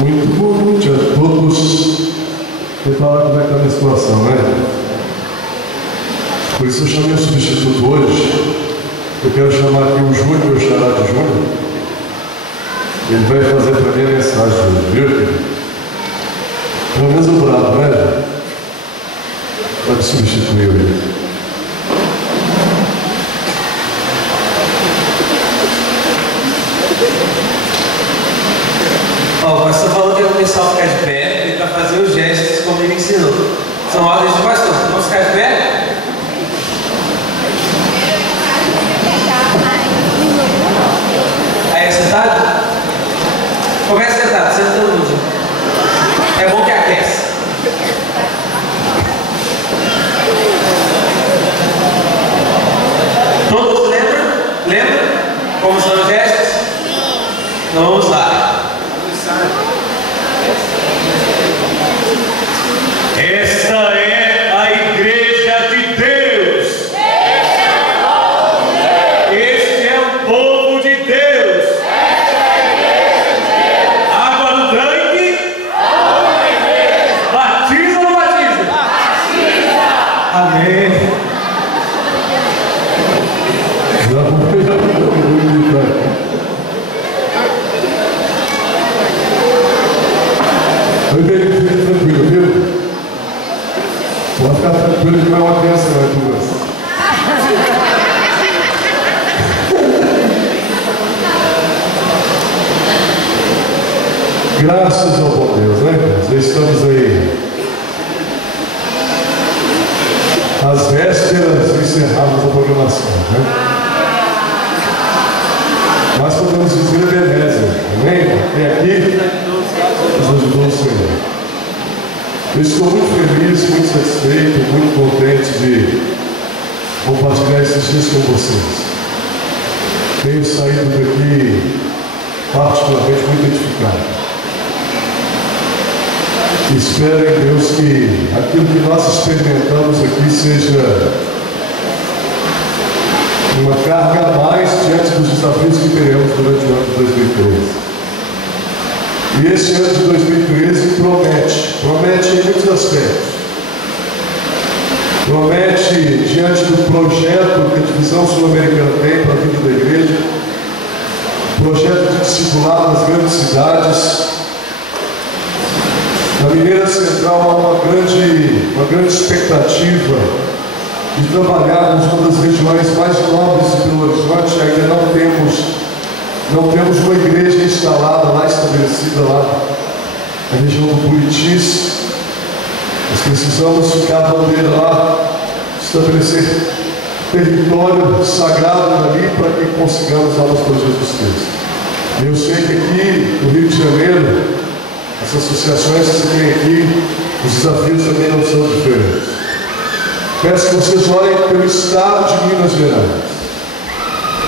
Muito boa noite a todos. Vou falar como é que está a situação, né? Por isso eu chamei o substituto hoje. Eu quero chamar aqui o Júnior, o xará de Júnior. Ele vai fazer para mim a mensagem hoje, viu? Pelo menos o bravo, né? Pode substituir ele. O pastor falou que o pessoal ficar de pé e para fazer os gestos como ele ensinou. São ordens do pastor. Vamos ficar de pé? Aí é sentado? Começa sentado, senta todo mundo. É bom que aquece. Todos lembram? Lembram? Como são os gestos? Então vamos lá. Esta é a igreja de Deus. Este é o povo de Deus. Água no tanque. Batiza ou não batiza? Batiza. Amém. Tranquilo, viu? Pode ficar tranquilo que não é uma criança, não é tua. Graças ao bom Deus, né? Já estamos aí às vésperas de encerrarmos a programação, né? Mas podemos dizer Ebenezer, amém? Até aqui nos ajudou o Senhor. Eu estou muito feliz, muito satisfeito, muito contente de compartilhar esses dias com vocês. Tenho saído daqui particularmente muito edificado. Espero em Deus que aquilo que nós experimentamos aqui seja uma carga a mais diante dos desafios que teremos durante o ano de 2013. E esse ano de 2013 promete em muitos aspectos. Promete diante do projeto que a Divisão Sul-Americana tem para a vida da igreja, projeto de discipulado nas grandes cidades. Na Mineira Central há uma grande expectativa de trabalharmos uma das regiões mais nobres de Belo Horizonte. Ainda não temos uma igreja instalada lá, estabelecida lá na região do Buritis. Nós precisamos ficar a bandeira lá, estabelecer território sagrado ali para que consigamos almas para Jesus Cristo. E eu sei que aqui no Rio de Janeiro, as associações que você tem aqui, os desafios também não são diferentes. Peço que vocês olhem pelo estado de Minas Gerais.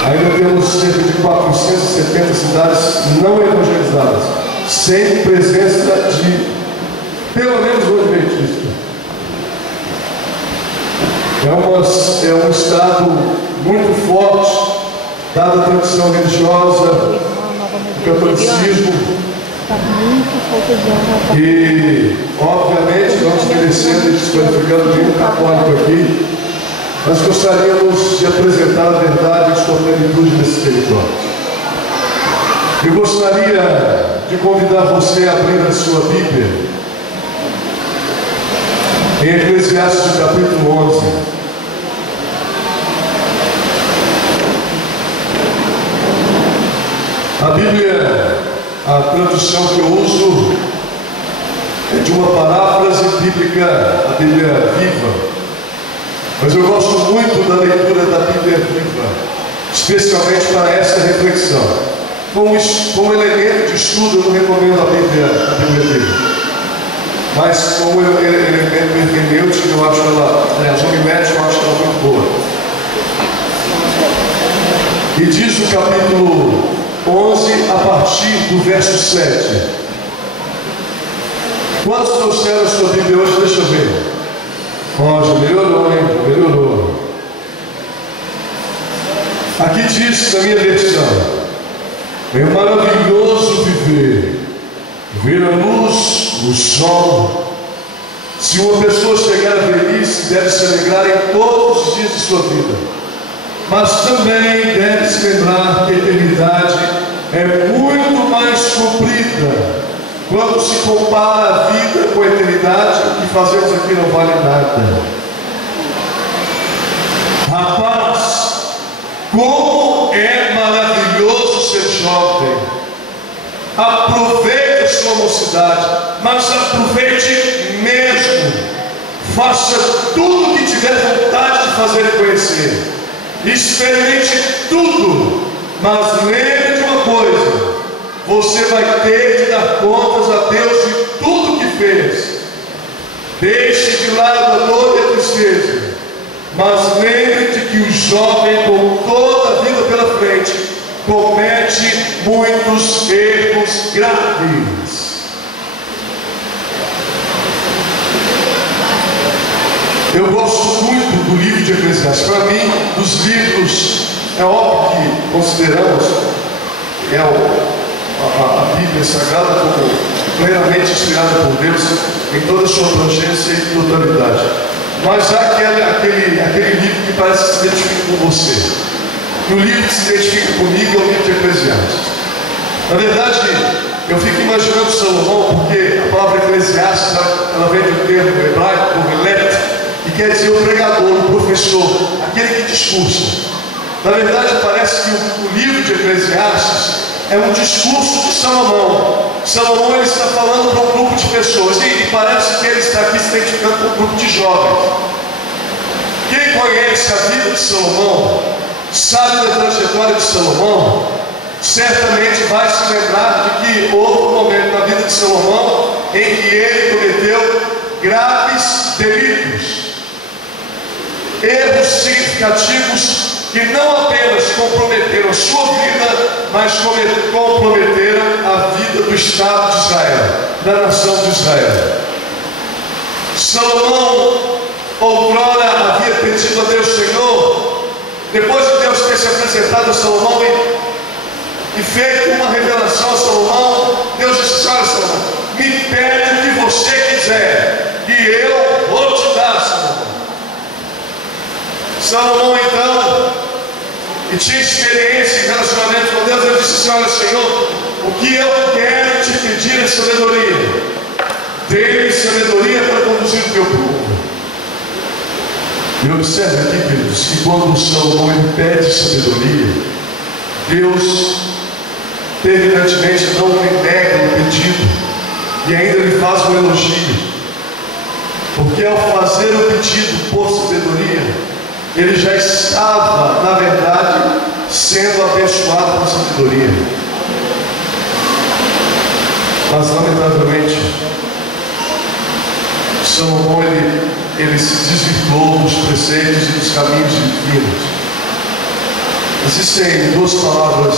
Ainda temos cerca de 470 cidades não evangelizadas, sem presença de pelo menos um adventista. É um estado muito forte, dada a tradição religiosa, o catolicismo. E, obviamente, não desmerecendo e desqualificando nenhum católico aqui, nós gostaríamos de apresentar a verdade em sua plenitude nesse território. Eu gostaria de convidar você a abrir a sua Bíblia em Eclesiastes capítulo 11. A Bíblia, a tradução que eu uso é de uma paráfrase bíblica, a Bíblia Viva. Mas eu gosto muito da leitura da Bíblia Viva, especialmente para essa reflexão. Como elemento de estudo, eu não recomendo a Bíblia Viva. Mas como elemento hermenêutico, eu acho ela, as homiléticas, eu acho ela muito boa. E diz o capítulo 11, a partir do verso 7. Quantos trouxeram a sua Bíblia hoje? Deixa eu ver. Ó, já melhorou, hein? Melhorou. Aqui diz, na minha versão: é maravilhoso viver, ver a luz, o sol. Se uma pessoa chegar à velhice, deve se alegrar em todos os dias de sua vida. Mas também deve se lembrar que a eternidade é muito mais comprida. Quando se compara a vida com a eternidade, o que fazemos aqui não vale nada. Rapaz, como é maravilhoso ser jovem. Aproveite a sua mocidade, mas aproveite mesmo. Faça tudo o que tiver vontade de fazer e conhecer. Experimente tudo, mas lembre de uma coisa: você vai ter de dar contas a Deus de tudo que fez. Deixe de lado a dor e a tristeza, mas lembre de que o jovem, com toda a vida pela frente, comete muitos erros graves. Eu gosto muito do livro de Eclesiastes. Para mim, dos livros, é óbvio que consideramos a Bíblia Sagrada como plenamente inspirada por Deus em toda a sua abrangência e totalidade. Mas há aquele livro que parece que se identifica com você. E o livro que se identifica comigo é o livro de Eclesiastes. Na verdade, eu fico imaginando Salomão, porque a palavra Eclesiastes ela vem do termo hebraico, covelet, que quer dizer o pregador, o professor, aquele que discursa. Na verdade, parece que o livro de Eclesiastes é um discurso de Salomão. Salomão ele está falando para um grupo de pessoas, e parece que ele está aqui se identificando com um grupo de jovens. Quem conhece a vida de Salomão, sabe da trajetória de Salomão, certamente vai se lembrar de que houve um momento na vida de Salomão em que ele cometeu graves delitos, erros significativos que não apenas comprometeram a sua vida, mas comprometeram a vida do Estado de Israel, da nação de Israel. Salomão outrora havia pedido a Deus: Senhor, depois de Deus ter se apresentado a Salomão e feito uma revelação a Salomão, Deus disse: olha, Salomão, me pede o que você quiser e eu vou te dar, Salomão. Salomão então, que tinha experiência em relacionamento com Deus, ele disse: olha, Senhor, o que eu quero te pedir é sabedoria. Dê-me sabedoria para conduzir o teu povo. E observe aqui, queridos, que quando Salomão ele pede sabedoria, Deus terminantemente não lhe nega o pedido e ainda lhe faz um elogio, porque ao fazer o pedido por sabedoria, ele já estava, na verdade, sendo abençoado por sabedoria. Mas lamentavelmente Salomão ele se desvirtuou dos preceitos e dos caminhos divinos. Existem duas palavras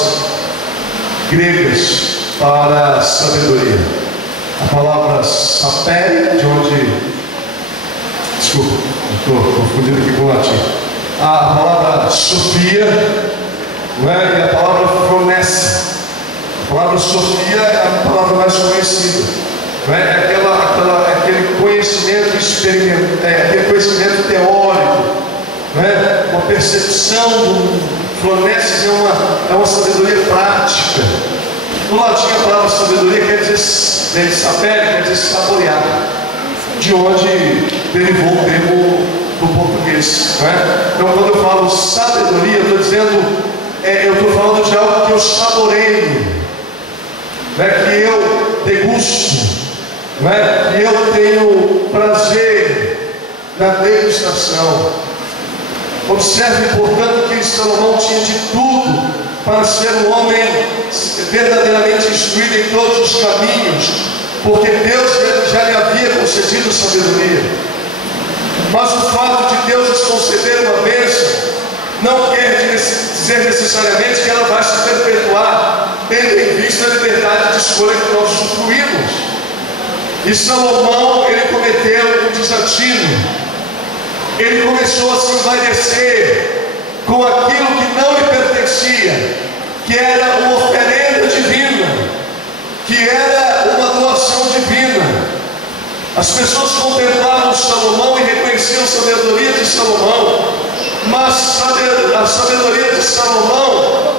gregas para sabedoria. A palavra sapere, de onde... Desculpa, estou confundindo aqui com o latim. A palavra sofia, não é? E a palavra fronese. A palavra sofia é a palavra mais conhecida. Não é? Aquele conhecimento experimental, aquele conhecimento teórico, não é? Uma percepção do... Fronese é uma sabedoria prática. No latim a palavra sabedoria quer dizer sapere, quer dizer saborear, de onde derivou o termo do português, não é? Então quando eu falo sabedoria, eu estou falando de algo que eu saboreio, não é? Que eu degusto, não é? Que eu tenho prazer na degustação. Observe, portanto, que Salomão tinha de tudo para ser um homem verdadeiramente instruído em todos os caminhos, porque Deus já lhe havia concedido sabedoria. Mas o fato de Deus nos conceder uma bênção não quer dizer necessariamente que ela vai se perpetuar, tendo em vista a liberdade de escolha que nós usufruímos. E Salomão, ele cometeu um desatino. Ele começou a se envaidecer com aquilo que não lhe pertencia, que era uma oferenda divina, que era uma doação divina. As pessoas contemplavam Salomão e reconheciam a sabedoria de Salomão, mas a sabedoria de Salomão,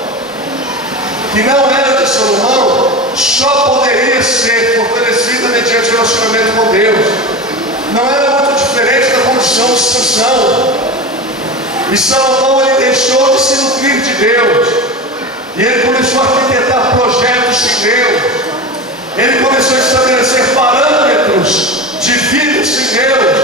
que não era de Salomão, só poderia ser fortalecida mediante relacionamento com Deus. Não era muito diferente da condição de Sansão. E Salomão ele deixou de se nutrir de Deus, e ele começou a arquitetar projetos sem Deus. Ele começou a estabelecer parâmetros de vida sem Deus.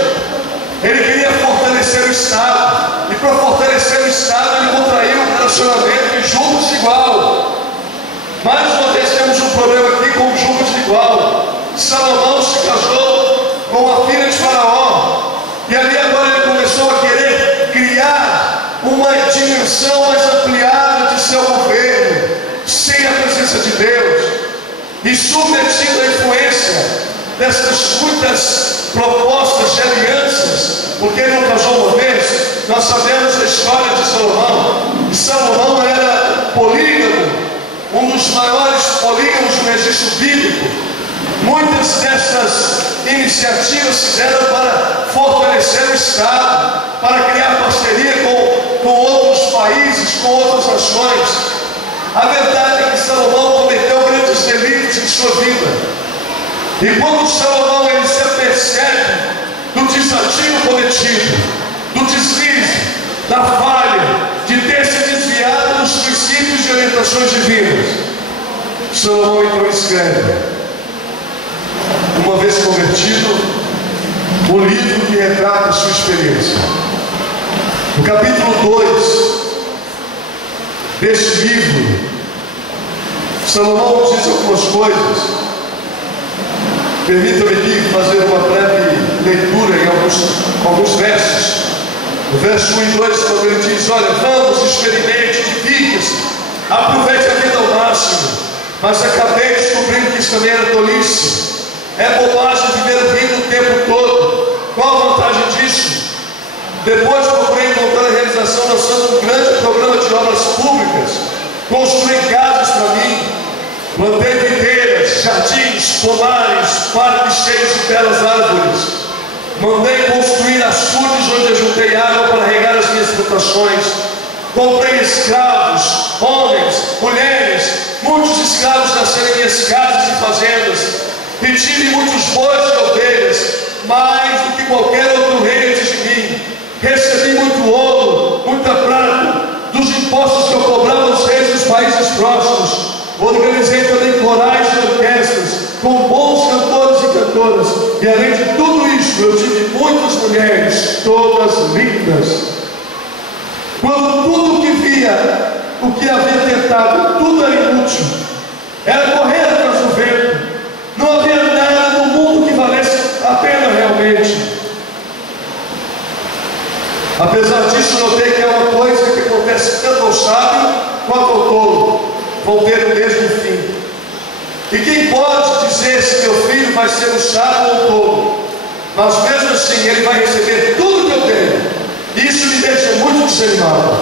Ele queria fortalecer o Estado, e para fortalecer o Estado ele contraiu um relacionamento em julgo desigual. Mais uma vez temos um problema aqui com o julgo desigual. Salomão se casou com a filha de Faraó, e ali agora ele começou a querer criar uma dimensão mais ampliada de seu governo, sem a presença de Deus, e submetido à influência dessas muitas propostas de alianças, porque ele não casou uma vez. Nós sabemos a história de Salomão, e Salomão era polígamo, um dos maiores polígamos do registro bíblico. Muitas dessas iniciativas se deram para fortalecer o Estado, para criar parceria com outros países, com outras nações. A verdade é que Salomão cometeu grandes delitos em sua vida. E quando Salomão ele se apercebe do desatino cometido, do deslize, da falha, de ter se desviado dos princípios e orientações divinas, Salomão então escreve, uma vez convertido, o livro que retrata a sua experiência. No capítulo 2 deste livro, Salomão diz algumas coisas. Permita-me aqui fazer uma breve leitura em alguns versos. No verso 1 e 2, quando ele diz: olha, vamos, experimente, edifique-se, aproveite a vida ao máximo, mas acabei descobrindo que isso também era tolice. É bobagem viver rindo o tempo todo. Qual a vantagem disso? Depois procurei encontrar a realização lançando um grande programa de obras públicas, construí casas para mim, plantei videiras, jardins, pomares, parques cheios de belas árvores. Mandei construir açudes onde eu juntei água para regar as minhas plantações. Comprei escravos, homens, mulheres, muitos escravos nasceram em minhas casas e fazendas. E tive muitos bois e ovelhas, mais do que qualquer outro rei antes de mim. Recebi muito ouro, muita prata, dos impostos que eu cobrava aos reis dos países próximos. Organizei também corais e orquestras, com bons cantores e cantoras. E além de tudo isso, eu tive muitas mulheres, todas lindas. Quando tudo que via, o que havia tentado, tudo era inútil. Era correr atrás do vento. Não havia nada no mundo que valesse a pena realmente. Apesar disso, notei que é uma coisa que acontece tanto ao sábio quanto ao tolo. Vão ter o mesmo fim. E quem pode dizer se meu filho vai ser um sábio ou um tolo? Mas mesmo assim, ele vai receber tudo que eu tenho. Isso me deixa muito desanimado.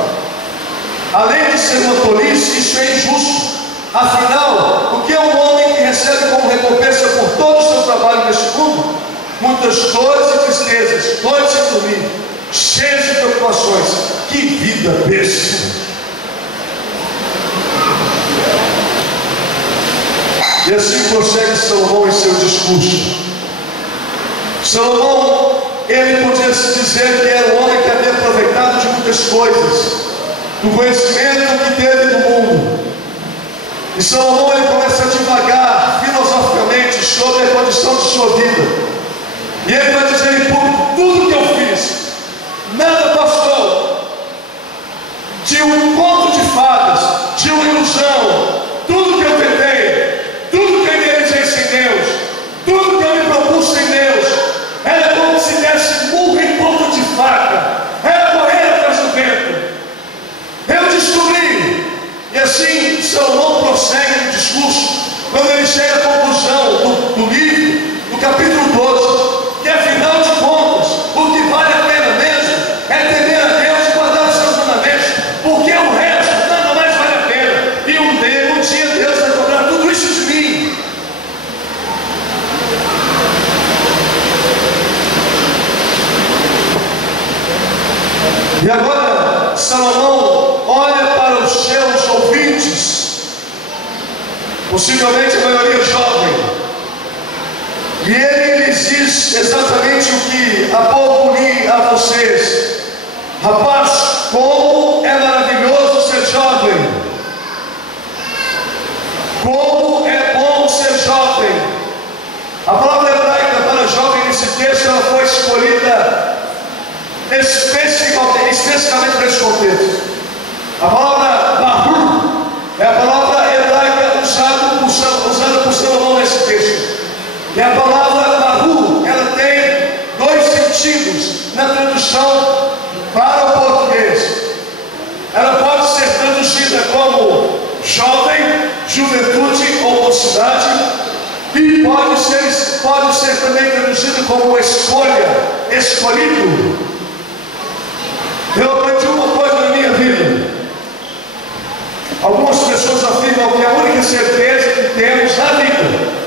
Além de ser uma tolice, isso é injusto. Afinal, o que é um homem que recebe como recompensa por todo o seu trabalho neste mundo? Muitas dores e tristezas, noites sem dormir, cheias de preocupações. Que vida besta! E assim prossegue Salomão em seu discurso. Salomão, ele podia se dizer que era um homem que havia aproveitado de muitas coisas, do conhecimento que teve do mundo. E Salomão, ele começa a divagar filosoficamente sobre a condição de sua vida. E ele vai dizer em público: tudo que eu fiz, nada bastou. De um conto de fadas, de uma ilusão, tudo que eu tentei, tudo que eu idealizei sem Deus, tudo que eu me propus sem Deus, era como se desse murro em ponta de faca, era correr atrás do vento. Eu descobri, e assim Salomão prossegue no discurso, quando ele chega à conclusão do livro, do capítulo 12, que afinal de contas, o que vale a pena mesmo é temer a Deus e guardar os seus mandamentos, porque o resto nada mais vale a pena. E um dia Deus vai cobrar tudo isso de mim. E agora Salomão olha para os seus ouvintes, possivelmente a maioria jovem, e ele lhes diz exatamente o que há pouco li a vocês: rapaz, como é maravilhoso ser jovem, como é bom ser jovem. A palavra hebraica para jovem nesse texto, ela foi escolhida especificamente para esse contexto. A palavra bahur é a palavra hebraica usada por Salomão nesse texto. E a palavra bahur, ela tem dois sentidos na tradução para o português. Ela pode ser traduzida como jovem, juventude ou mocidade, e pode ser também traduzida como escolha, escolhido. Eu aprendi uma coisa na minha vida. Algumas pessoas afirmam que a única certeza que temos na vida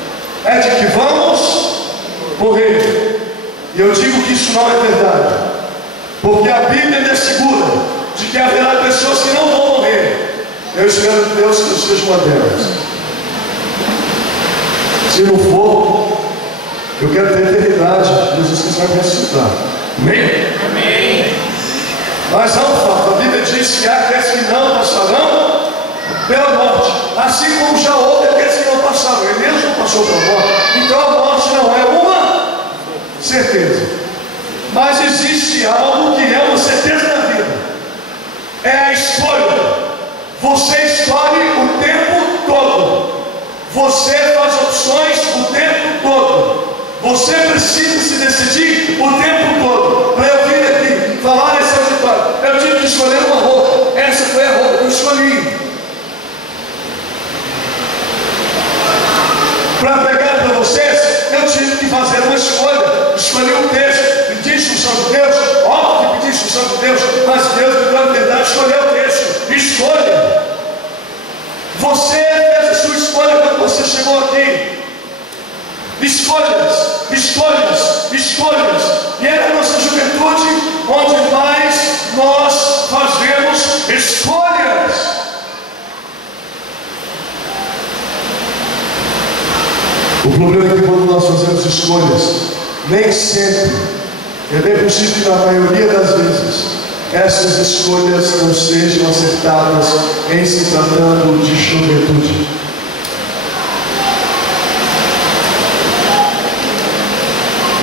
é de que vamos morrer. E eu digo que isso não é verdade, porque a Bíblia me assegura de que haverá pessoas que não vão morrer. Eu espero de Deus que eu seja uma delas. Se não for, eu quero ter eternidade. Jesus vai me ressuscitar. Amém? Amém. Mas não, a Bíblia diz que há aqueles que não passarão pela morte, assim como já houve aqueles que não passaram. Ele mesmo não passou pela morte. Então a morte não é uma certeza, mas existe algo que é uma certeza na vida: é a escolha. Você escolhe o tempo todo, você faz opções o tempo todo, você precisa se decidir o tempo todo. Para eu vir aqui falar nesse auditório, eu tive que escolher uma roupa. Essa foi a roupa que eu escolhi. Para pegar para vocês, eu tive que fazer uma escolha. Escolhi um texto. instrução de Deus? Óbvio que pedi instrução de Deus, mas Deus me deu a liberdade de escolher o texto. Escolha. Você fez a sua escolha quando você chegou aqui. Escolhas, escolhas, escolhas. E é na nossa juventude onde mais nós fazemos escolhas. O problema é que quando nós fazemos escolhas, nem sempre, é bem possível que na maioria das vezes, essas escolhas não sejam acertadas em se tratando de juventude.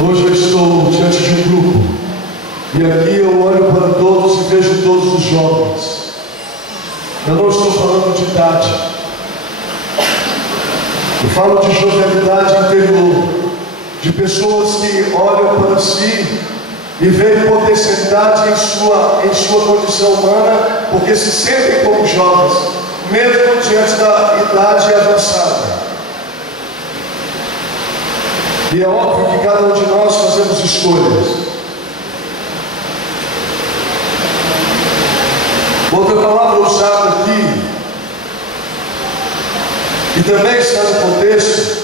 Hoje eu estou diante de um grupo, e aqui eu olho para todos e vejo todos os jovens. Eu não estou falando de idade, eu falo de jovialidade interior, de pessoas que olham para si e veem potencialidade em sua condição humana, porque se sentem como jovens, mesmo diante da idade avançada. E é óbvio que cada um de nós fazemos escolhas. Outra palavra usada aqui, que também está no contexto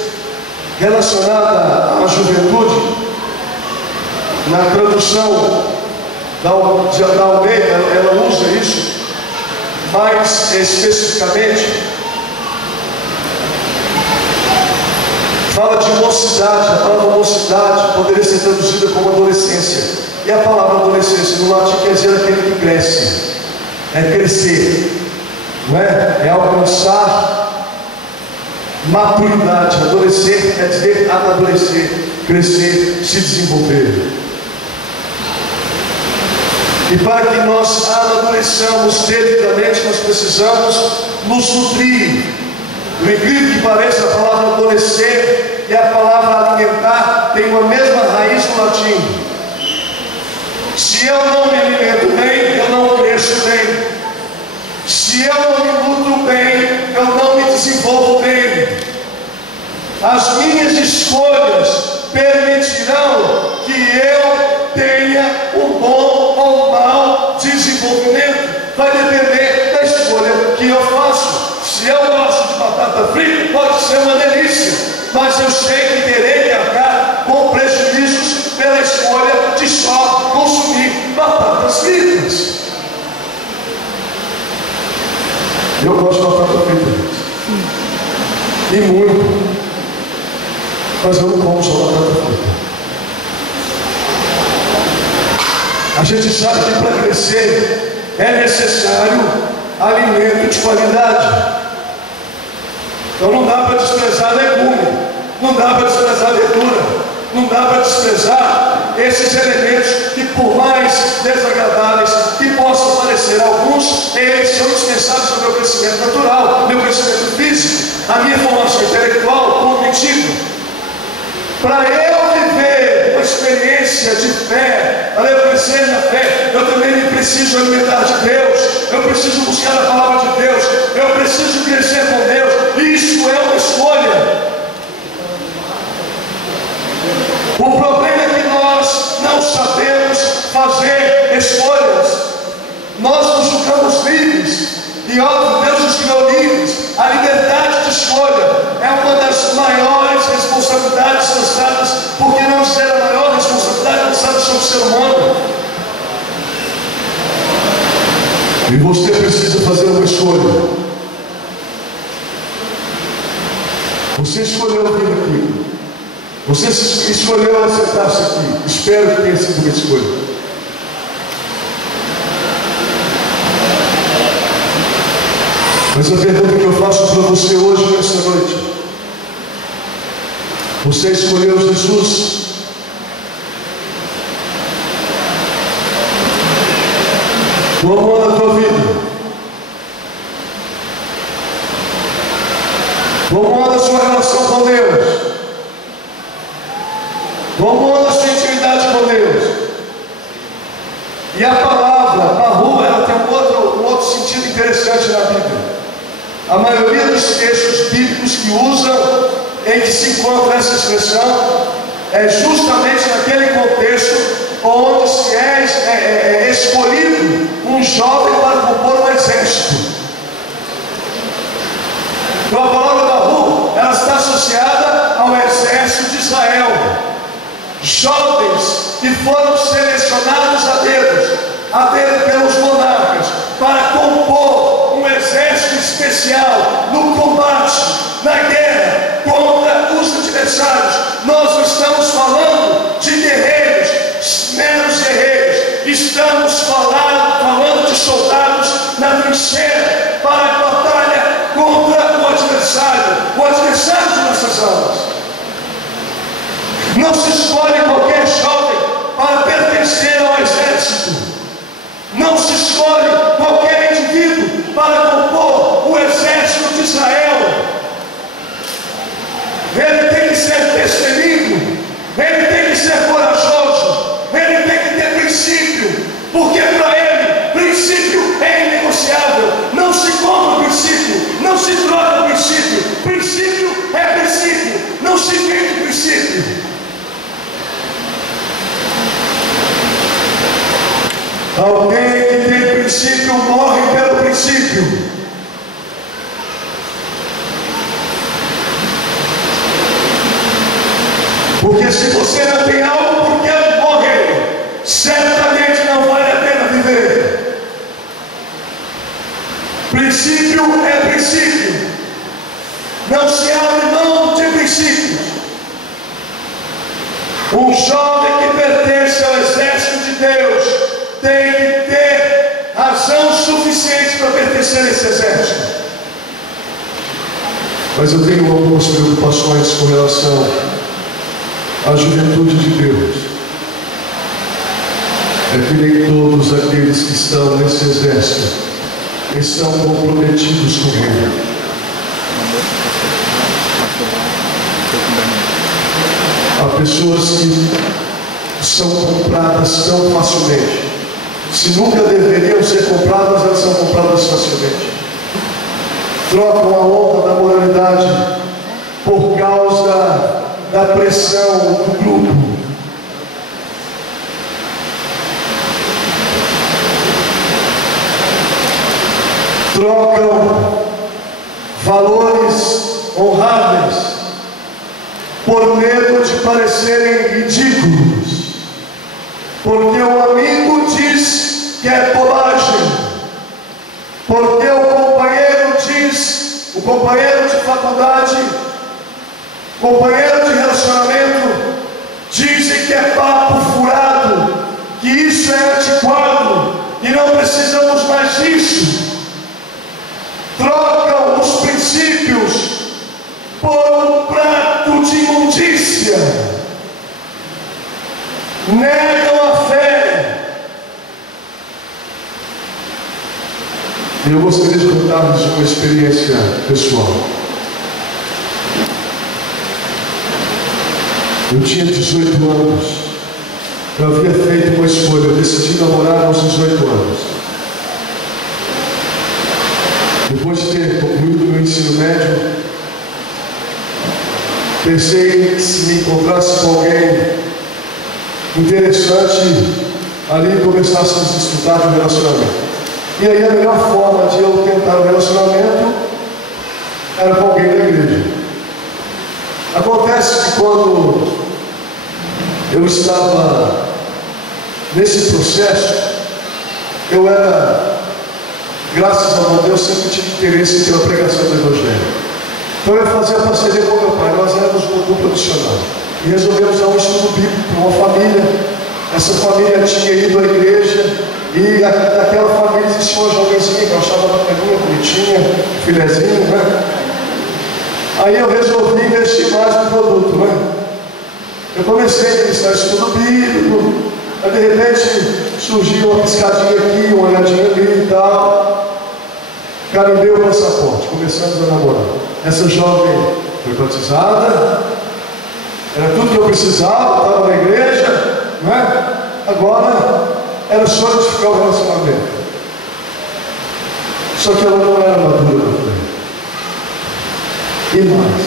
relacionada à juventude, na tradução da Almeida, ela usa isso mais especificamente. Fala de mocidade. A palavra mocidade poderia ser traduzida como adolescência. E a palavra adolescência no latim quer dizer aquele que cresce, é crescer, não é? É alcançar maturidade. Adolescer quer dizer amadurecer, crescer, se desenvolver. E para que nós amadureçamos devidamente, nós precisamos nos nutrir. Por incrível que pareça, a palavra adolescer e a palavra alimentar têm uma mesma raiz no latim. Se eu não me alimento bem, eu não cresço bem. Se eu não me nutro bem, eu não me desenvolvo bem. As minhas escolhas permitirão que eu tenha um bom ou mau desenvolvimento. Vai depender da escolha que eu faço. Se eu gosto de batata frita, pode ser uma delícia, mas eu sei que terei que arcar com prejuízos pela escolha de só consumir batatas fritas. Eu gosto de batata frita, e muito, mas eu não como só batata frita. A gente sabe que para crescer é necessário alimento de qualidade. Então não dá para desprezar legume, não dá para desprezar verdura, não dá para desprezar esses elementos que, por mais desagradáveis que possam parecer a alguns, eles são indispensáveis ao meu crescimento natural, meu crescimento físico, a minha formação intelectual, cognitiva. Para eu viver uma experiência de fé, para eu crescer na fé, eu também me preciso alimentar de Deus, eu preciso buscar a palavra de Deus, eu preciso crescer com Deus. Isso é uma escolha. O problema é que nós não sabemos fazer escolhas. Nós nos julgamos livres, e óbvio, Deus nos criou livres. A liberdade de escolha é uma das maiores responsabilidades lançadas, porque não será a maior responsabilidade lançada sobre o ser humano. E você precisa fazer uma escolha. Você escolheu vir aqui. Você escolheu sentar-se aqui. Espero que tenha sido uma escolha. Mas a pergunta que eu faço para você hoje, nessa noite: você escolheu Jesus? Como anda a tua vida? Como anda a sua relação com Deus? Como anda a sua intimidade com Deus? E a palavra, Baru, ela tem um outro sentido interessante na Bíblia. A maioria dos textos bíblicos que usam, em que se encontra essa expressão, é justamente naquele contexto onde se é escolhido um jovem para compor um exército. Então a palavra Bahu, ela está associada ao exército de Israel. Jovens que foram selecionados a dedo pelos monarcas para compor um exército especial no combate, na guerra contra os adversários. Nós não estamos falando de guerreiros, meros guerreiros, estamos falando de soldados na trincheira para a batalha contra o adversário de nossas almas. Não se escolhe qualquer jovem para pertencer ao exército. Não se escolhe qualquer indivíduo para compor o exército de Israel. Ele tem que ser destemido, ele tem que ser corajoso, ele tem que ter princípio, porque para ele, princípio é inegociável. Não se compra princípio, não se troca princípio. Princípio é princípio, não se vende princípio. Alguém que tem princípio morre pelo princípio. Porque se você não tem algo por que morrer, certamente não vale a pena viver. Princípio é princípio. Não se abre mão de princípios. Um jovem que pertence ao exército de Deus tem que ter razão suficiente para pertencer a esse exército. Mas eu tenho algumas preocupações com relação à juventude de Deus. É que nem todos aqueles que estão nesse exército estão comprometidos com Ele. Há pessoas que são compradas tão facilmente. Se nunca deveriam ser compradas, elas são compradas facilmente. Trocam a honra da moralidade por causa da pressão do grupo. Trocam valores honráveis por medo de parecerem ridículos. Porque o amigo diz que é bobagem. Porque o companheiro diz, o companheiro de faculdade, companheiro de relacionamento, dizem que é papo furado, que isso é antiquado e não precisamos mais disso. Trocam os princípios por um prato de imundícia. Negam a fé. Eu gostaria de contar-vos uma experiência pessoal. Eu tinha 18 anos. Eu havia feito uma escolha. Eu decidi namorar aos 18 anos. Depois de ter concluído meu ensino médio, pensei que se me encontrasse com alguém interessante, ali começássemos a estudar de um relacionamento. E aí a melhor forma de eu tentar um relacionamento era com alguém da igreja. Acontece que quando eu estava nesse processo, eu era, graças a Deus, sempre tive interesse pela pregação do Evangelho. Então eu fazia parceria com meu pai, nós éramos um grupo profissional. E resolvemos dar um estudo bíblico para uma família. Essa família tinha ido à igreja e daquela família existia uma jovenzinha que eu achava bacaninha, bonitinha, filezinho, né? Aí eu resolvi investir mais no produto, né? Eu comecei a ministrar estudo bíblico, aí de repente surgiu uma piscadinha aqui, uma olhadinha ali e tal. Carimbei o passaporte, começamos a namorar. Essa jovem foi batizada, era tudo que eu precisava, estava na igreja, né? Agora era só edificar o relacionamento. Só que ela não era madura na fé. E mais,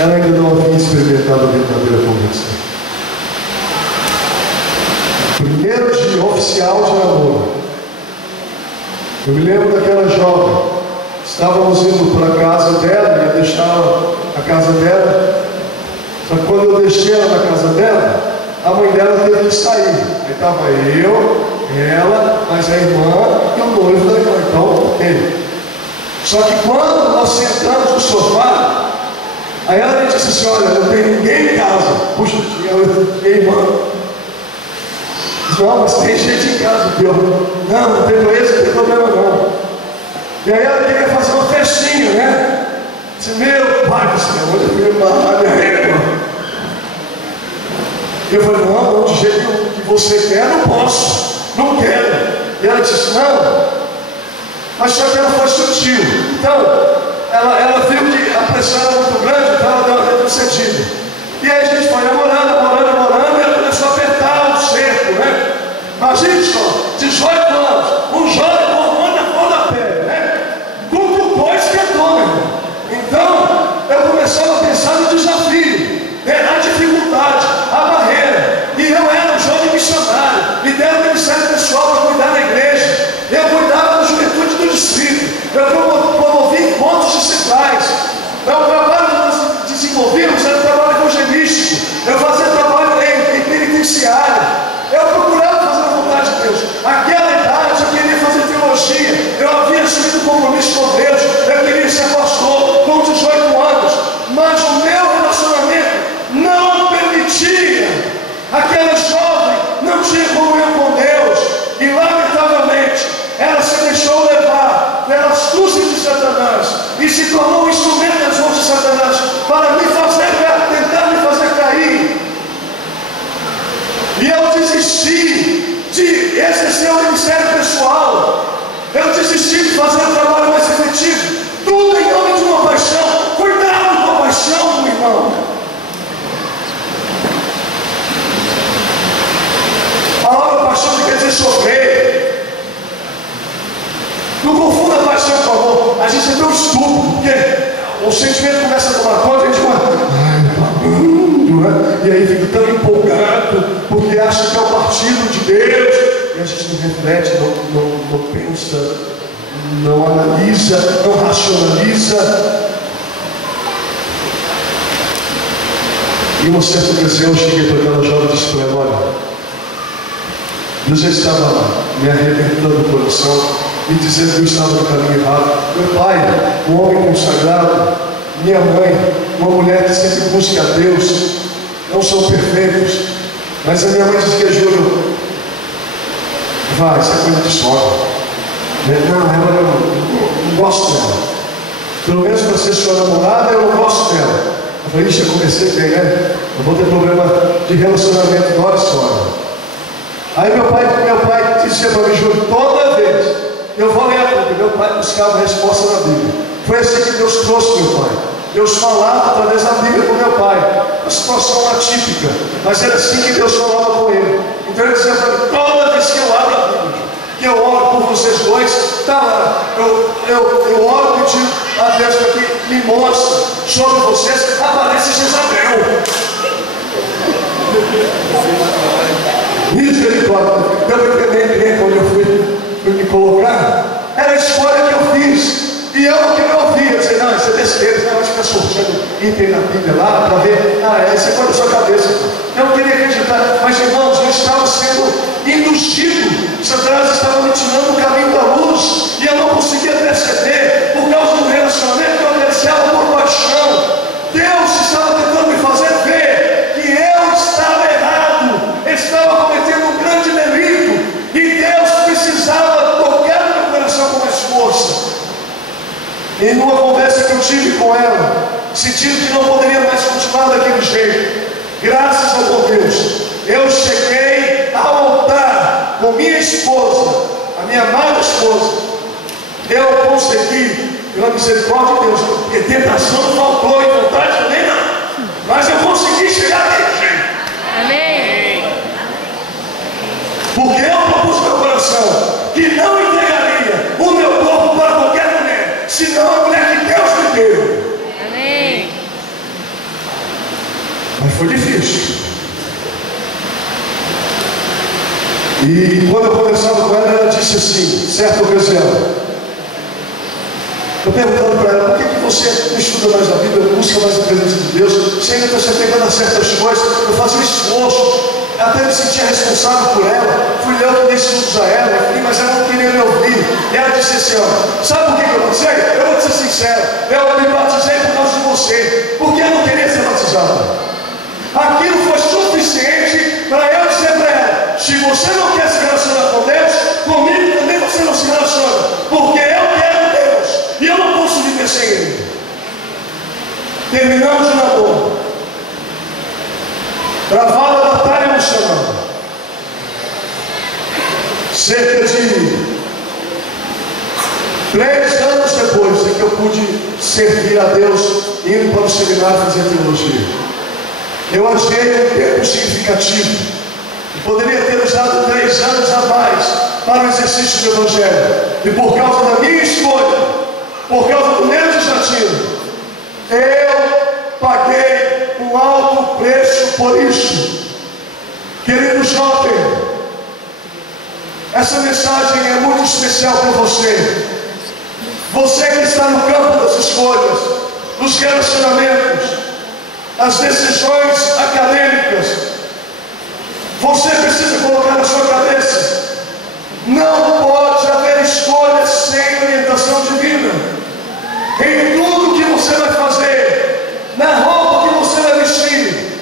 ela ainda não havia experimentado a verdadeira conversão. oficial de namoro. Eu me lembro daquela jovem. Estávamos indo para a casa dela, ia deixar a casa dela. Só que quando eu deixei ela na casa dela, a mãe dela teve que sair. Aí estava eu, ela, mais a irmã e o noivo da irmã. Então, ok. Só que quando nós sentamos no sofá, aí ela me disse assim: olha, não tem ninguém em casa. Puxa, minha irmã. Não, mas tem gente em casa. Eu, não tem problema não. E aí ela queria fazer uma festinha, né? Disse: meu pai do céu, hoje eu fui barrar minha régua. Eu falei: não, de jeito que você quer, não posso, não quero. E ela disse: não, mas só que ela foi sutil. Então, ela viu que a pressão era muito grande, então ela deu uma retrocedida. E aí a gente foi namorando, e ela começou a apertar o cerco, né? Imagina só, 18 anos, um jovem com hormônio na flor da pele, né? Cutucou e esquentou, meu irmão. Então, eu começava a pensar no desafio, na dificuldade, a barreira. E eu era um jovem missionário, me deram ministério pessoal para cuidar da igreja. Eu cuidava da juventude do distrito. Eu promovi encontros distritais. Então, o trabalho que nós desenvolvimos era um trabalho evangelístico. Eu fazia trabalho em penitenciário. Eu procurava fazer a vontade de Deus. Naquela idade eu queria fazer teologia. Eu havia assumido um compromisso com Deus. Eu queria ser pastor com 18 anos. Mas o meu relacionamento não permitia. Aquela jovem não tinha comunhão com Deus. E lamentavelmente ela se deixou levar pela astúcia de Satanás e se tornou um instrumento nas mãos de Satanás para tentar me fazer cair. E eu desisti de exercer o ministério pessoal. Eu desisti de fazer um trabalho mais efetivo. Tudo em nome de uma paixão. Cuidado com a paixão, meu irmão. A palavra paixão quer dizer sofrer. Não confunda a paixão com amor. A gente é tão estúpido, porque o sentimento começa a tomar conta, a gente fala: né? E aí fica tão empolgado, porque acha que é o partido de Deus, e a gente não reflete, não pensa, não analisa, não racionaliza. E uma certa ocasião eu cheguei para aquela jovem e disse para ela: olha, Deus já estava me arrebentando o coração e dizendo que eu estava no caminho errado. Meu pai, um homem consagrado, minha mãe, uma mulher que sempre busca a Deus, não são perfeitos, mas a minha mãe dizia: Júlio, vai, isso é coisa de sogra. Não, ela não gosto dela. Pelo menos para ser sua namorada, eu não gosto dela. Eu falei: ixi, eu comecei bem, né? Eu vou ter problema de relacionamento na hora sogra. Aí meu pai dizia para mim: Júlio, toda vez eu vou ler a Bíblia. Meu pai buscava a resposta na Bíblia. Foi assim que Deus trouxe meu pai. Deus falava através da Bíblia com meu pai. Uma situação atípica, mas era assim que Deus falava com ele. Então ele dizia para mim: toda vez que eu abro a Bíblia, que eu oro por vocês dois, está lá. Eu oro pedindo a Deus para que me mostre sobre vocês. Aparece Jezabel. Misericórdia. Eu não entendi bem quando eu fui me colocar. Era a escolha que eu fiz. E eu não queria ouvir. Eu disse: não, isso é besteira. Você vai ficar sorteando item na Bíblia lá para ver. Isso é coisa da sua cabeça. Eu não queria acreditar. Mas, irmãos, eu estava sendo induzido. Satanás estava me tirando o caminho da luz. E eu não conseguia perceber por causa do relacionamento que eu desejava por paixão. Deus estava tentando me fazer ver que eu estava errado. Estava cometendo um grande delito. E Deus precisava tocar no meu coração com mais força. E numa conversa que eu tive com ela, sentindo que não poderia mais continuar daquele jeito, graças ao bom Deus, eu cheguei ao altar com minha esposa, a minha amada esposa. Eu consegui, pela misericórdia de Deus, porque tentação não faltou e vontade também não, mas eu consegui chegar daquele jeito. Amém. Porque eu propus no meu coração que não entregaria o meu corpo para qualquer mulher, senão a mulher que Deus me deu. Amém. Mas foi difícil. E quando eu disse assim, certa ocasião, eu perguntando para ela, por que você não estuda mais a Bíblia, busca mais a presença de Deus, você ainda está se pegando a certas coisas? Eu fazia um esforço, até me sentia responsável por ela, fui eu que dei estudos a ela, mas ela não queria me ouvir. E ela disse assim, ó, sabe por que eu batizei? Eu vou te ser sincero, eu me batizei por causa de você, porque eu não queria ser batizado. Aquilo foi suficiente para eu dizer para ela, se você não quer se relacionar com Deus, comigo também você não se relaciona, porque eu quero Deus, e eu não posso viver sem Ele. Terminamos o namoro, travada a batalha emocional. Cerca de 3 anos depois é que eu pude servir a Deus indo para o seminário fazer teologia. Eu adiei um tempo significativo. Poderia ter usado 3 anos a mais para o exercício do Evangelho. E por causa da minha escolha, por causa do meu desatino, eu paguei um alto preço por isso. Querido jovem, essa mensagem é muito especial para você. Você que está no campo das escolhas, dos relacionamentos, as decisões acadêmicas, você precisa colocar na sua cabeça: não pode haver escolha sem orientação divina. Em tudo que você vai fazer, na roupa que você vai vestir,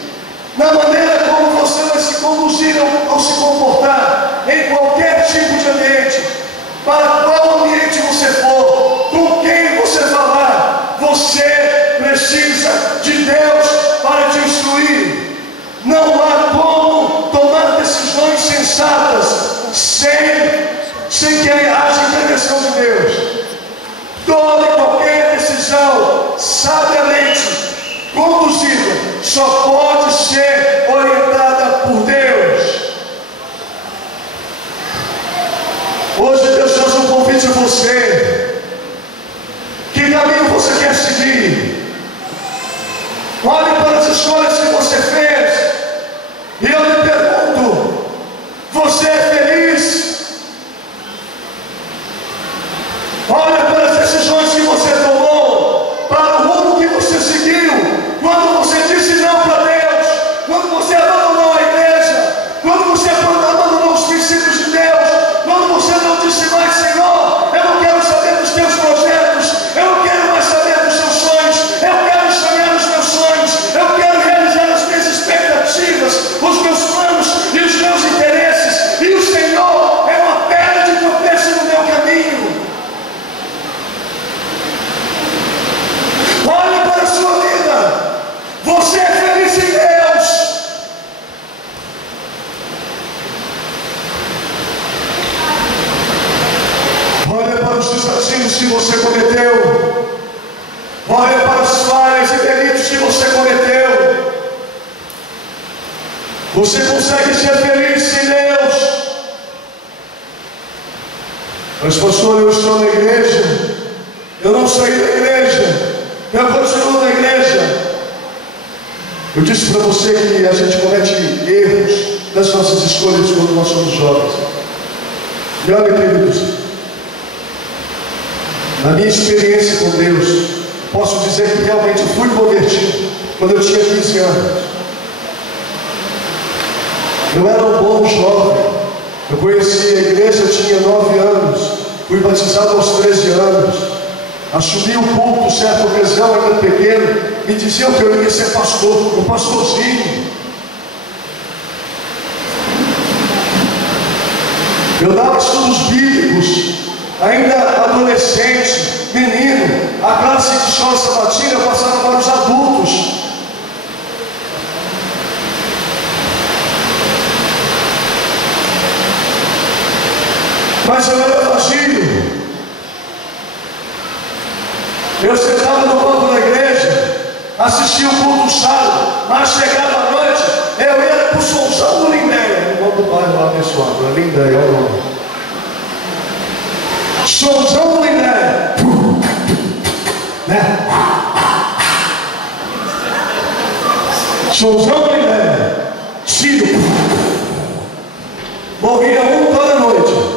na maneira como você vai se conduzir ou se comportar, em qualquer tipo de ambiente, para qual ambiente você for, com quem você falar, você precisa de Deus para te instruir. Não há como tomar decisões sensatas sem que haja intervenção de Deus. Toda e qualquer decisão sabiamente conduzida só pode ser orientada por Deus. Hoje Deus faz um convite a você. Que caminho você quer seguir? Olhe para as escolhas que você fez e eu lhe pergunto: você é feliz? Olha para as decisões que você tomou, para o rumo que você seguiu, quando você disse não para Deus, quando você abandonou a igreja, quando você abandonou os princípios de Deus, quando você não disse mais: Senhor, eu não quero saber dos teus projetos, eu não quero mais saber dos seus sonhos, eu quero sonhar os meus sonhos, eu quero realizar as minhas expectativas, os meus planos e os meus interesses, e o Senhor é uma pedra de tropeço no meu caminho. Olhe para a sua vida. Você é feliz em Deus? Olha para os desafios que você cometeu. Olha para as falhas e delitos que você cometeu. Você consegue ser feliz sem Deus? Mas pastor, eu estou na igreja, eu não saí da igreja, eu continuo na igreja. Eu disse para você que a gente comete erros nas nossas escolhas quando nós somos jovens. E olha, queridos, na minha experiência com Deus, posso dizer que realmente eu fui convertido quando eu tinha 15 anos. Eu era um bom jovem. Eu conheci a igreja, eu tinha 9 anos. Fui batizado aos 13 anos. Assumi o púlpito certa ocasião, ainda pequeno. Me diziam que eu ia ser pastor, um pastorzinho. Eu dava estudos bíblicos, ainda adolescente, menino. A classe de escola sabatina eu passava para os adultos. Mas eu era vazio. Eu sentava no banco da igreja, assistia o culto sábado, mas chegava à noite, eu ia para o Solzão do Lindéia, no nome do bairro lá abençoado, é Lindéia, é o nome. Solzão do Lindéia, né? Solzão do Lindéia, tiro, morria um toda noite.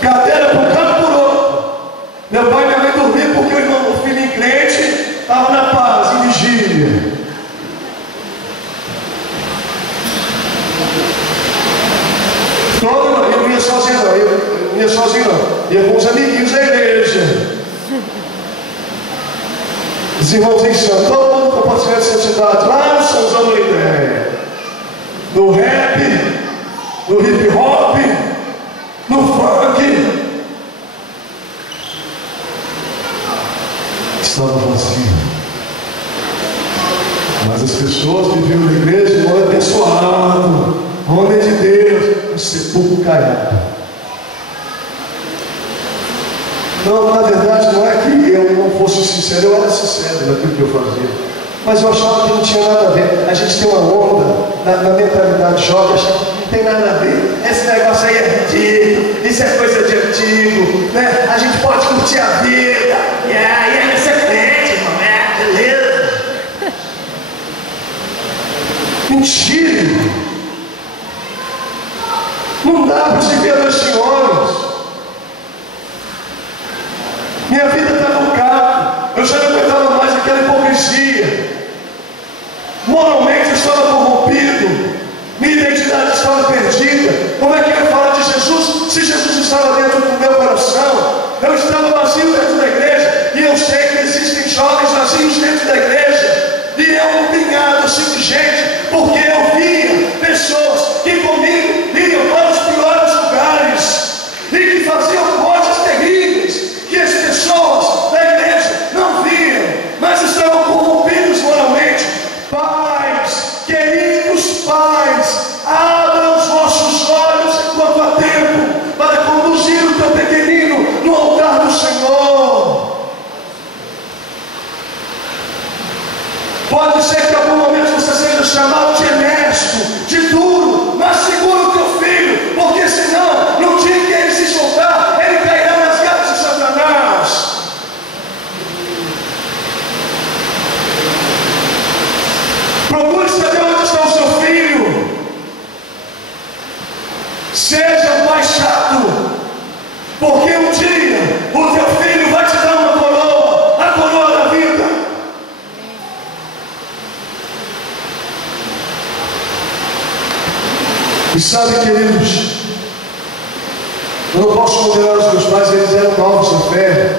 cadeira para um canto por outro. Meu pai e minha mãe dormiam porque o filhinho crente estava na paz, em vigília. Eu não ia sozinho não, eu não ia sozinho não, ia com os amiguinhos da igreja. Os irmãozinhos são todo mundo compartilhando essa cidade, lá no São João da Ideia, no rap, no hip hop, no funk. Estava vazio, mas as pessoas viviam na igreja, um homem abençoado, homem de Deus, um sepulcro caiado. Não, na verdade, não é que eu não fosse sincero, eu era sincero naquilo que eu fazia, mas eu achava que não tinha nada a ver. A gente tem uma onda na mentalidade jovem, achava que não tem nada a ver. Esse negócio aí é ridículo, isso é coisa de antigo, né? A gente pode curtir a vida, e aí é ser crente, irmão, beleza. Mentira! Não dá para se ver dois senhores. Minha vida estava no carro, eu já não aguentava mais aquela hipocrisia. Moralmente eu estava corrompido, minha identidade estava perdida. Como é que eu ia falar de Jesus se Jesus estava dentro do meu coração? Eu estava vazio dentro da igreja, e eu sei que existem jovens vazios dentro da igreja, e eu um pinhado assim de gente, porque eu via pessoas que comigo iam para os piores lugares e que faziam coisas terríveis que as pessoas da igreja não viam, mas estavam corrompidos moralmente. Pais, queridos pais, abram os vossos olhos enquanto há tempo para conduzir o teu pequenino no altar do Senhor. Pode ser que em algum momento você seja chamado de honesto, de duro, mas segura o teu filho, porque senão, no dia que ele se soltar, ele cairá nas garras de Satanás. Procure saber onde está o seu filho. Seja um pai chato, porque um dia o teu filho vai te dar uma coroa, a coroa da vida. E sabe, queridos, eu não posso condenar os meus pais, eles eram novos na fé.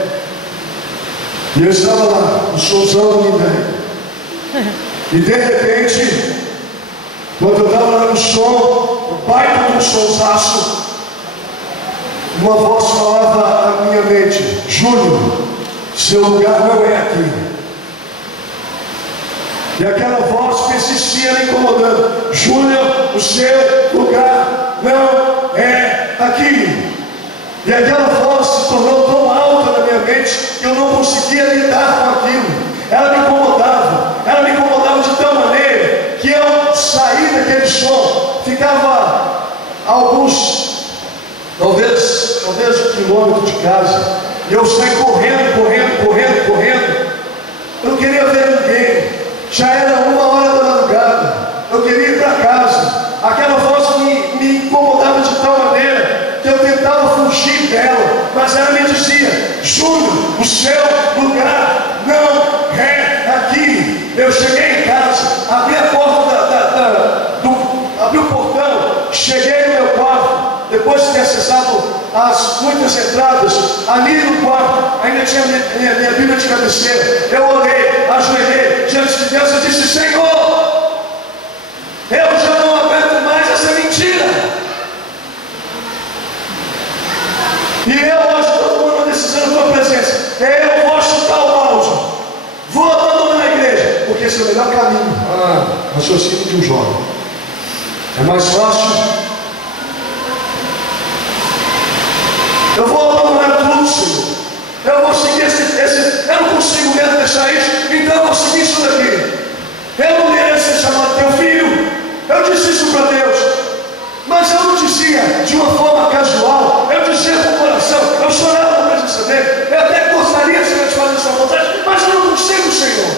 E eu estava lá, no showzão do Ideia. E de repente, quando eu estava lá no show, o baita do showzaço, uma voz falava à minha mente: Júnior, seu lugar não é aqui. E aquela voz persistia me incomodando: Júnior, o seu lugar não é aqui. E aquela voz se tornou tão alta na minha mente que eu não conseguia lidar com aquilo. Ela me incomodava de tal maneira que eu saí daquele som, ficava a alguns, talvez 1 quilômetro de casa, e eu saí correndo. Eu não queria ver ninguém, já era 1h da madrugada, eu queria ir para casa. Aquela voz me incomodava de tal maneira que eu tentava fugir dela, mas ela me dizia: Júnior, o seu lugar não é aqui. Eu cheguei em casa, abri a porta abri o portão, cheguei no meu quarto, depois de ter acessado as muitas entradas, ali no quarto, ainda tinha minha Bíblia de cabeceira. Eu orei, ajoelhei diante de Deus e disse: Senhor, eu já não aguento mais essa mentira. E eu hoje estou tomando uma decisão na tua presença. Eu vou chutar o balde, vou abandonar a igreja, porque esse é o melhor caminho. Raciocínio de um jovem. É mais fácil. Eu vou abandonar tudo, Senhor. Eu vou seguir eu não consigo mesmo deixar isso, então eu vou seguir isso daqui. Eu não mereço ser chamado teu filho. Eu disse isso para Deus, mas eu não dizia de uma forma casual, eu dizia com o coração, eu chorava na presença dele. Eu até gostaria, Senhor, de fazer a sua vontade, mas eu não consigo, Senhor.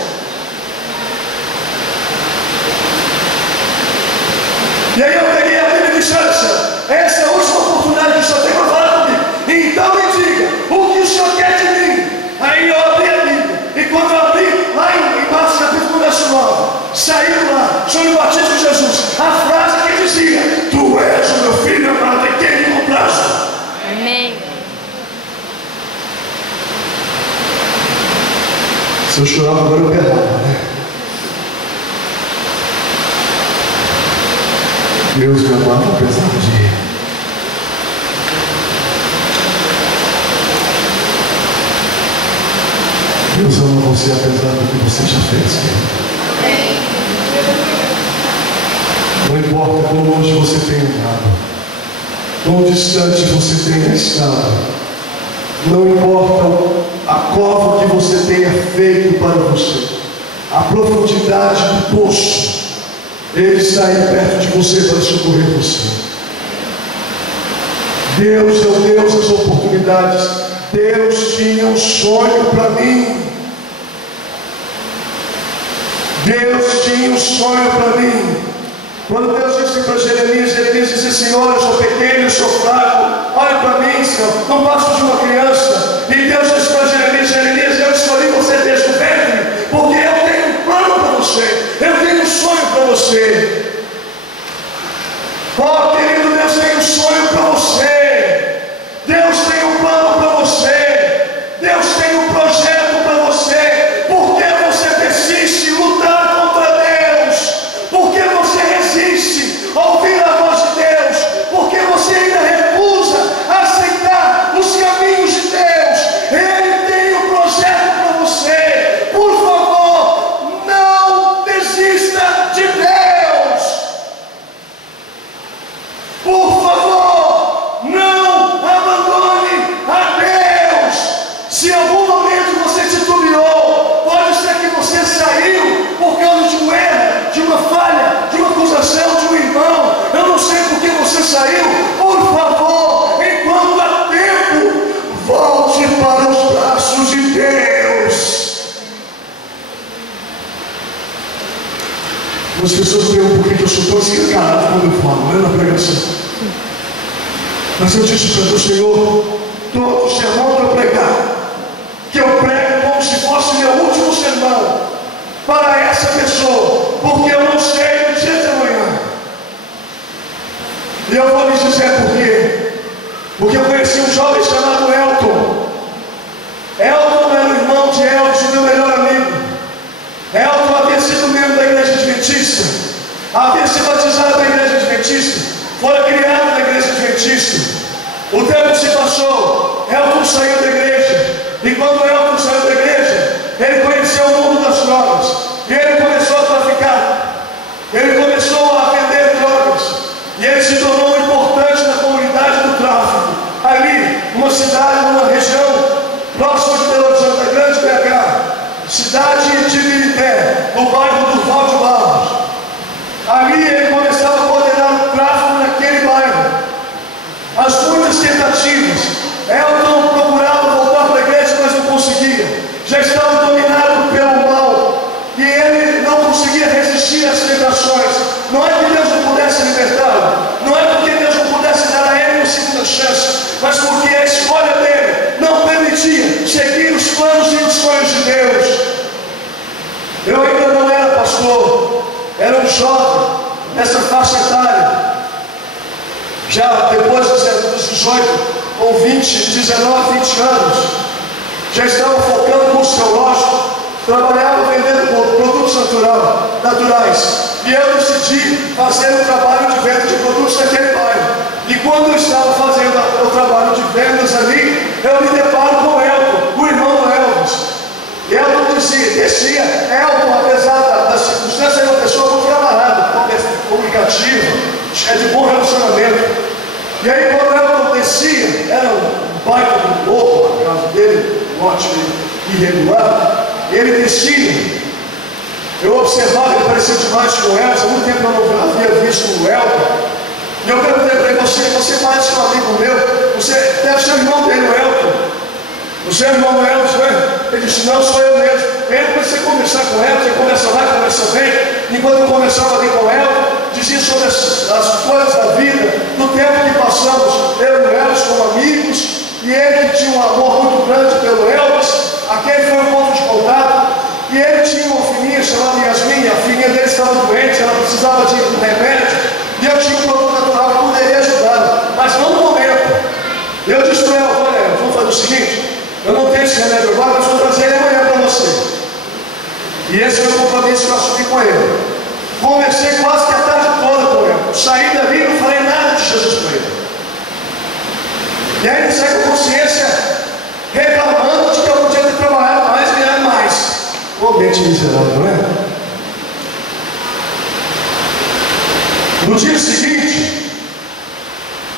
E aí eu peguei a Bíblia e disse: olha, Senhor, essa é a última oportunidade que o Senhor tem para falar comigo. Se eu chorava agora eu berrava, né? Deus me amava apesar de... Deus ama você apesar do que você já fez, querido. Não importa quão longe você tenha andado, quão distante você tenha estado, não importa a cova que você tenha feito para você, a profundidade do poço, Ele está aí perto de você para socorrer você. Deus é o Deus das oportunidades. Deus tinha um sonho para mim. Deus tinha um sonho para mim. Quando Deus disse para Jeremias disse assim: olha, eu sou pequeno, eu sou fraco, olha para mim, Senhor, não passo de uma criança. E Deus disse para Jeremias, eu escolhi você desde o ventre, porque eu tenho um plano para você, eu tenho um sonho para você. Oh, querido, Deus tem um sonho para você, Deus tem um plano para você, Deus tem um projeto para você. Por que você persiste em lutar contra Deus? Por que você resiste a ouvir a voz de Deus? Por que você ainda recusa aceitar os caminhos de Deus? Ele tem um projeto para você. Por favor, não desista de Deus. Por favor, não abandone a Deus. Se em algum momento você titubeou, pode ser que você saiu por causa de um erro, de uma falha, de uma acusação de um irmão. Eu não sei por que você saiu. Por favor, enquanto há tempo, volte para os braços de Deus. As pessoas perguntam por que eu sou tão escancarado quando eu falo, né, na pregação. Mas eu disse para o Senhor, todo sermão que eu pregar, que eu prego como se fosse meu último sermão para essa pessoa, porque eu não sei o dia de amanhã. E eu vou lhes dizer por quê. Porque eu conheci um jovem chamado Elton. Elton era o irmão de Elton, meu melhor amigo. Elton havia sido membro da igreja adventista, havia se batizado na igreja adventista, foi criado na igreja adventista. O tempo se passou, Elton saiu da igreja, e quando Elton saiu da igreja, ele conheceu o mundo das drogas, e ele começou a traficar, ele começou a vender drogas, e ele se tornou importante na comunidade do tráfico, ali, numa cidade, numa região próxima de Belo Horizonte, da Grande BH, cidade de Ibirité, no bairro do Val de Barros. Ali ele começava a coordenar o tráfico naquele bairro. As muitas tentativas, Elton procurava voltar para a igreja, mas não conseguia, já estava dominado pelo mal, e ele não conseguia resistir às tentações. Não é que Deus não pudesse libertá-lo, não é porque Deus não pudesse dar a ele uma segunda chance, mas porque a escolha dele não permitia seguir os planos e os sonhos de Deus. Eu ainda não era pastor, era um jovem nessa faixa etária, já depois dos 18 ou 20, 19, 20 anos, já estava focando no teológico, trabalhava vendendo produtos naturais, e eu decidi fazer um trabalho de venda de produtos naquele bairro. E quando eu estava fazendo o trabalho de vendas ali, eu me deparo com o Elton, o irmão do Elvis. E Elton descia, Elton, apesar das circunstâncias, era uma pessoa muito camarada, comunicativa, é de bom relacionamento. E aí quando Elton descia, era um bairro do louco, a casa dele, um lote irregular, ele descia. Eu observava, ele parecia demais com o Elton, há muito tempo eu não havia visto o Elton. E eu perguntei para ele, você parece um amigo meu, você deve ser o irmão dele, o Elton. Você é o irmão do Elton, né? Ele disse, não, sou eu mesmo. Aí eu comecei a conversar com o Elton, você conversa lá, conversa bem. Enquanto eu conversava ali com o Elton, dizia sobre as coisas da vida, do tempo que passamos, eu e o Elton como amigos, e ele que tinha um amor muito grande pelo Elton, aquele foi um ponto de contato, e ele tinha uma filhinha chamada Yasmin, a filhinha dele estava doente, ela precisava de um remédio, e eu tinha um produto natural que poderia ajudá-la, mas não no momento. Eu disse para ela, olha, vamos fazer o seguinte, eu não tenho esse remédio agora, mas vou trazer ele amanhã para você. E esse foi o compromisso que eu assumi com ele. Conversei quase que a tarde toda com ele. Saí dali e não falei nada de Jesus para ele. E aí ele sai com consciência reclamando de que eu podia ter trabalhado mais e ganhado mais. Ô, mente miserável, não é? No dia seguinte,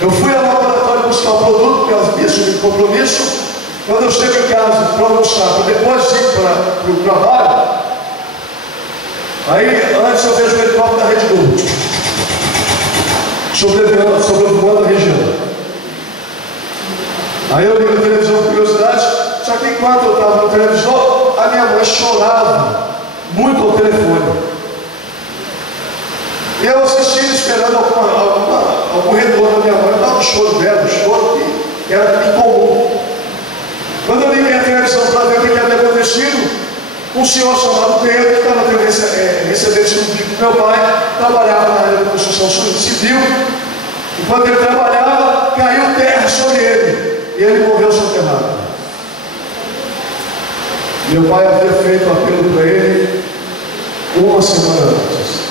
eu fui ao laboratório buscar o produto, porque eu havia assumido compromisso. Quando eu chego em casa para almoçar, para depois ir para o trabalho, aí antes eu vejo o helicóptero da Rede Globo sobrevoando a região. Aí eu ligo a televisão com curiosidade, só que enquanto eu estava no televisor, a minha mãe chorava muito ao telefone. E eu assistindo, esperando algum retorno da minha mãe, estava o choro dela, o choro que era incomum. Quando eu liguei a televisão para ver o que havia acontecido, um senhor chamado Pedro, que estava recebendo esse pedido do meu pai, trabalhava na área da construção civil. Enquanto ele trabalhava, caiu terra sobre ele e ele morreu soterrado. Meu pai havia feito apelo para ele uma semana antes.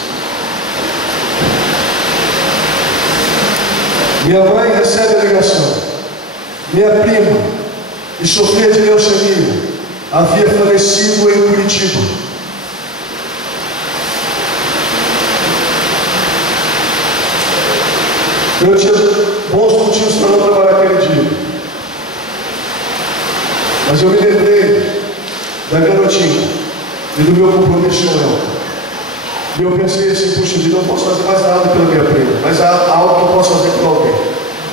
Minha mãe recebe a ligação. Minha prima, que sofria de leucemia, havia falecido em Curitiba. Eu tinha bons motivos para não trabalhar aquele dia. Mas eu me lembrei da garotinha e do meu compromisso com ela. E eu pensei assim, puxa vida, eu não posso fazer mais nada pela minha prima, mas há algo que eu posso fazer por alguém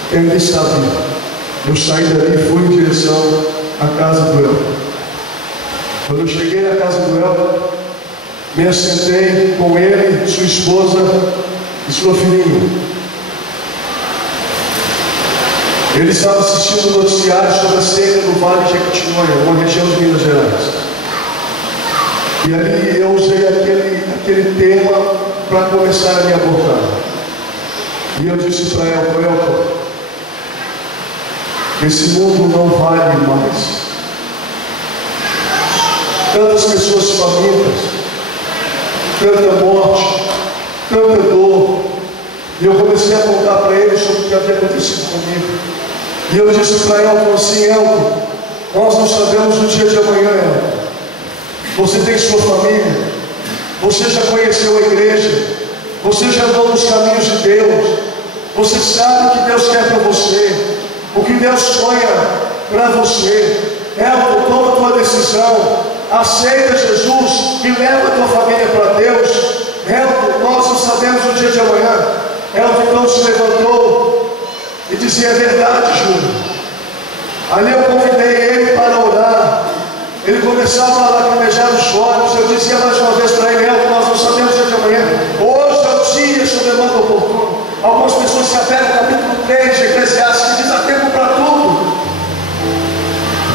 que ainda está vivo. Eu saí dali e fui em direção à casa do El. Quando eu cheguei na casa do El, me assentei com ele, sua esposa e sua filhinha. Ele estava assistindo um noticiário sobre a seca do Vale de Jequitinhonha, uma região de Minas Gerais. E ali eu usei aquele tema para começar a me abordar. E eu disse para ela, esse mundo não vale mais. Tantas pessoas famintas, tanta morte, tanta dor. E eu comecei a contar para ele sobre o que havia acontecido comigo. E eu disse para ela assim, Elton, nós não sabemos o dia de amanhã, Elton. Você tem sua família, você já conheceu a igreja, você já andou nos caminhos de Deus, você sabe o que Deus quer para você, o que Deus sonha para você. Elton, toma a tua decisão, aceita Jesus e leva a tua família para Deus. Elton, nós não sabemos o dia de amanhã. Elton então se levantou e dizia, é verdade, Júnior. Ali eu convidei ele para orar. Ele começava a lacrimejar os olhos. Eu dizia mais uma vez para ele, Elton, nós não sabemos o dia de amanhã. Hoje é o dia sobre o demanda oportuno. Algumas pessoas se apegam ao capítulo 3 de Eclesiastes, que diz, há tempo para tudo.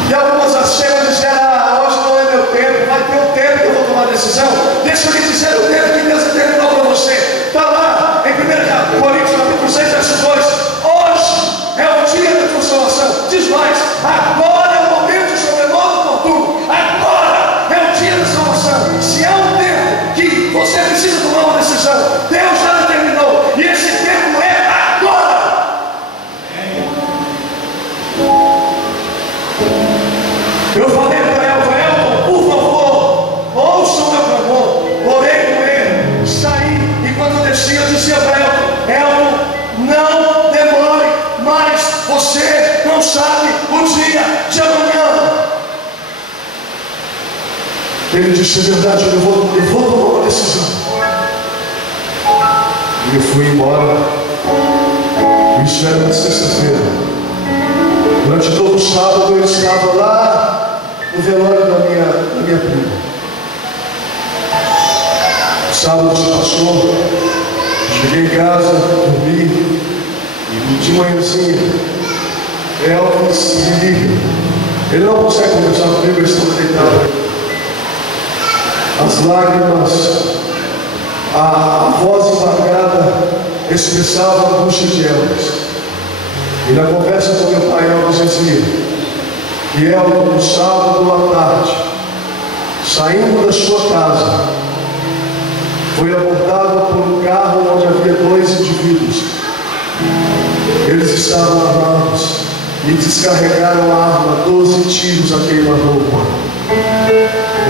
E algumas chegam a dizer, hoje não é meu tempo, vai ter um tempo que eu vou tomar decisão. Deixa eu lhe dizer o tempo que Deus determinou para você. Está lá em 1 Coríntios capítulo 6, verso 2. Hoje é o dia da transformação. Diz mais, agora é o momento sobre o modo oportuno. Agora é o dia da salvação. Se há um tempo que você precisa tomar uma decisão, Deus já determinou. E esse tempo é agora. Eu falei para Elton, por favor, ouça o meu clamor. Orei com ele, saí, e quando eu desci, eu disse para Elton, não demore mais, você não sabe o dia de amanhã. Ele disse, é verdade, eu vou tomar uma decisão. E eu fui embora. Isso era na sexta-feira. Durante todo o sábado eu estava lá no velório da minha prima. O sábado se passou, cheguei em casa, dormi, e de manhãzinha, Elvis me liga. Ele não consegue conversar comigo, eu estou deitado. As lágrimas, a voz embargada expressava a angústia de Elvis. E na conversa com meu pai, Elvis dizia que Elvis, no sábado à tarde, saindo da sua casa, foi abordado por um carro onde havia 2 indivíduos. Eles estavam armados e descarregaram a arma, 12 tiros a queima-roupa.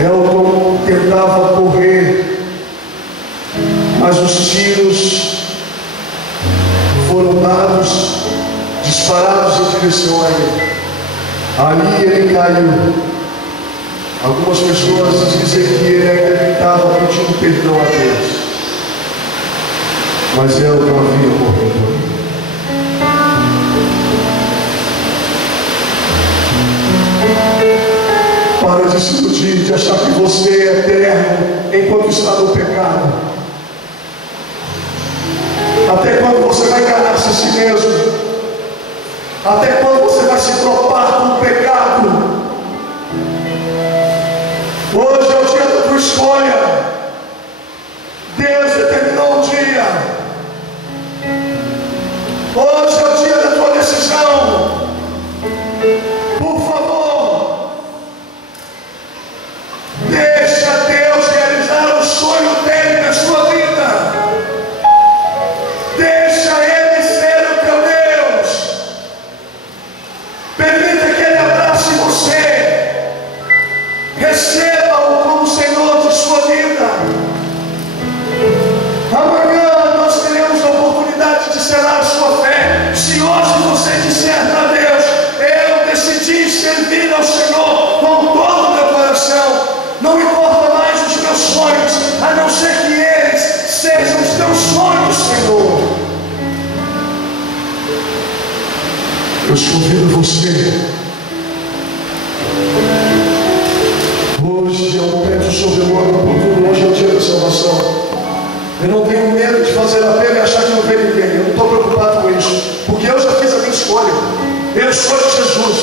Elton tentava correr, mas os tiros foram dados, disparados em direção a ele. Ali ele caiu. Algumas pessoas dizem que ele ainda estava pedindo perdão a Deus, mas Elton havia morrido ali. Para de se iludir, de achar que você é eterno enquanto está no pecado. Até quando você vai enganar-se a si mesmo? Até quando você vai se propar com o pecado? Hoje é o dia da tua escolha. Deus determinou um dia. Hoje é o dia da tua decisão. Por favor, deixa Deus realizar o sonho dele na sua vida. Deixa ele ser o teu Deus. Permita que ele abrace você. Receba-o como Senhor de sua vida. Amanhã nós teremos a oportunidade de selar a sua fé. Se hoje você disser para Deus: eu decidi servir ao Senhor com todo o meu coração, não importa mais os meus sonhos, a não ser que eles sejam os teus sonhos, Senhor. Eu convido você. Hoje é um momento soberano, oportuno. Hoje é o dia da salvação. Eu não tenho medo de fazer a pena e achar que não vem ninguém. Eu não estou preocupado com isso, porque eu já fiz a minha escolha. Eu sou de Jesus.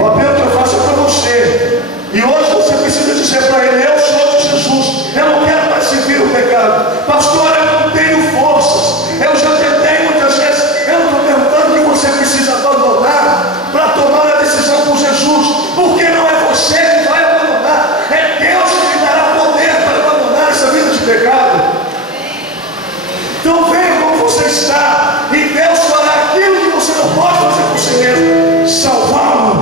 O apelo que eu faço é para você. E hoje você precisa dizer para ele: eu sou de Jesus. Eu não quero mais servir o pecado. Pastor, eu não tenho forças. Eu já tentei muitas vezes. Eu não estou perguntando que você precisa abandonar para tomar a decisão por Jesus, porque não é você que vai abandonar. É Deus que lhe dará poder para abandonar essa vida de pecado. Então venha como você está, e Deus fará aquilo que você não pode fazer por si mesmo: salvá-lo.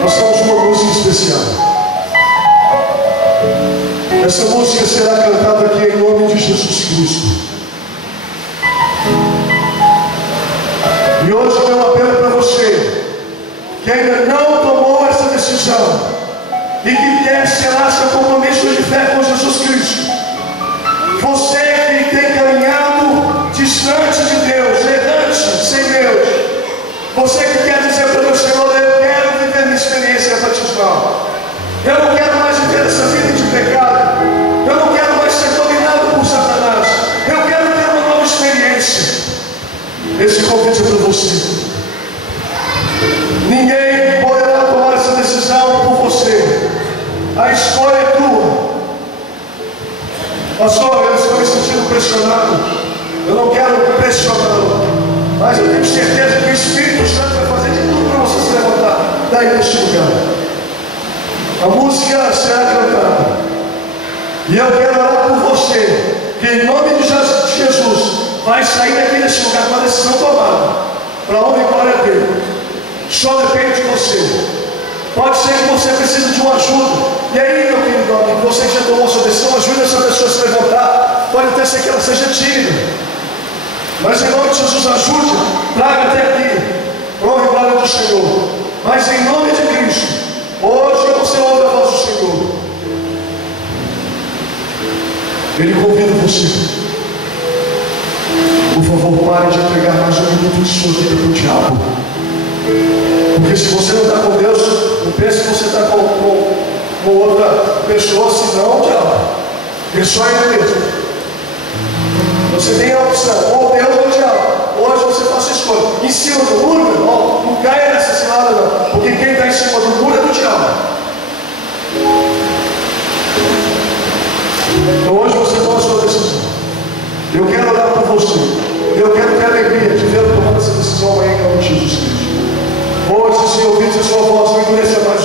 Nós temos uma música especial. Essa música será cantada aqui em nome de Jesus Cristo. E hoje eu tenho um apelo para você que ainda não tomou essa decisão e que quer selar seu compromisso de fé com Jesus Cristo. Você que tem caminhado distante de Deus, errante, sem Deus. Você que quer dizer para Deus: Senhor, eu quero viver minha experiência batismal. Eu não quero mais viver essa vida de pecado. Eu não quero mais ser dominado por Satanás. Eu quero ter uma nova experiência. Esse convite é para você. Ninguém poderá tomar essa decisão por você. A escolha é tua. Pastor, eu estou me sentindo pressionado. Eu não quero pressioná-lo, mas eu tenho certeza que o Espírito Santo vai fazer de tudo para você se levantar daí deste lugar. A música será cantada. E eu quero orar por você, que em nome de Jesus vai sair daqui desse lugar com a decisão tomada, para a honra e glória dele. Só depende de você. Pode ser que você precise de uma ajuda. E aí, meu querido amigo, você que já tomou sua decisão, ajude essa pessoa a se levantar. Pode até ser que ela seja tímida, mas em nome de Jesus, ajude, traga até aqui, para a honra e glória do Senhor. Mas em nome de Cristo, hoje você ouve a voz do Senhor. Ele convida você. Por favor, pare de entregar mais um minuto de sua vida para o diabo. Porque se você não está com Deus, não pense que você está com outra pessoa, senão o diabo. É só ele mesmo. Você tem a opção, ou Deus ou o diabo. Hoje você faça a escolha. Em cima do muro, meu irmão, não caia nessa cilada não. Porque quem está em cima do muro é do diabo. Então hoje você toma a sua decisão. Eu quero orar por você. Eu quero ter a alegria de vê-lo tomando essa decisão amanhã em nome de Jesus Cristo. Hoje, se ouvir a sua voz, não endureça mais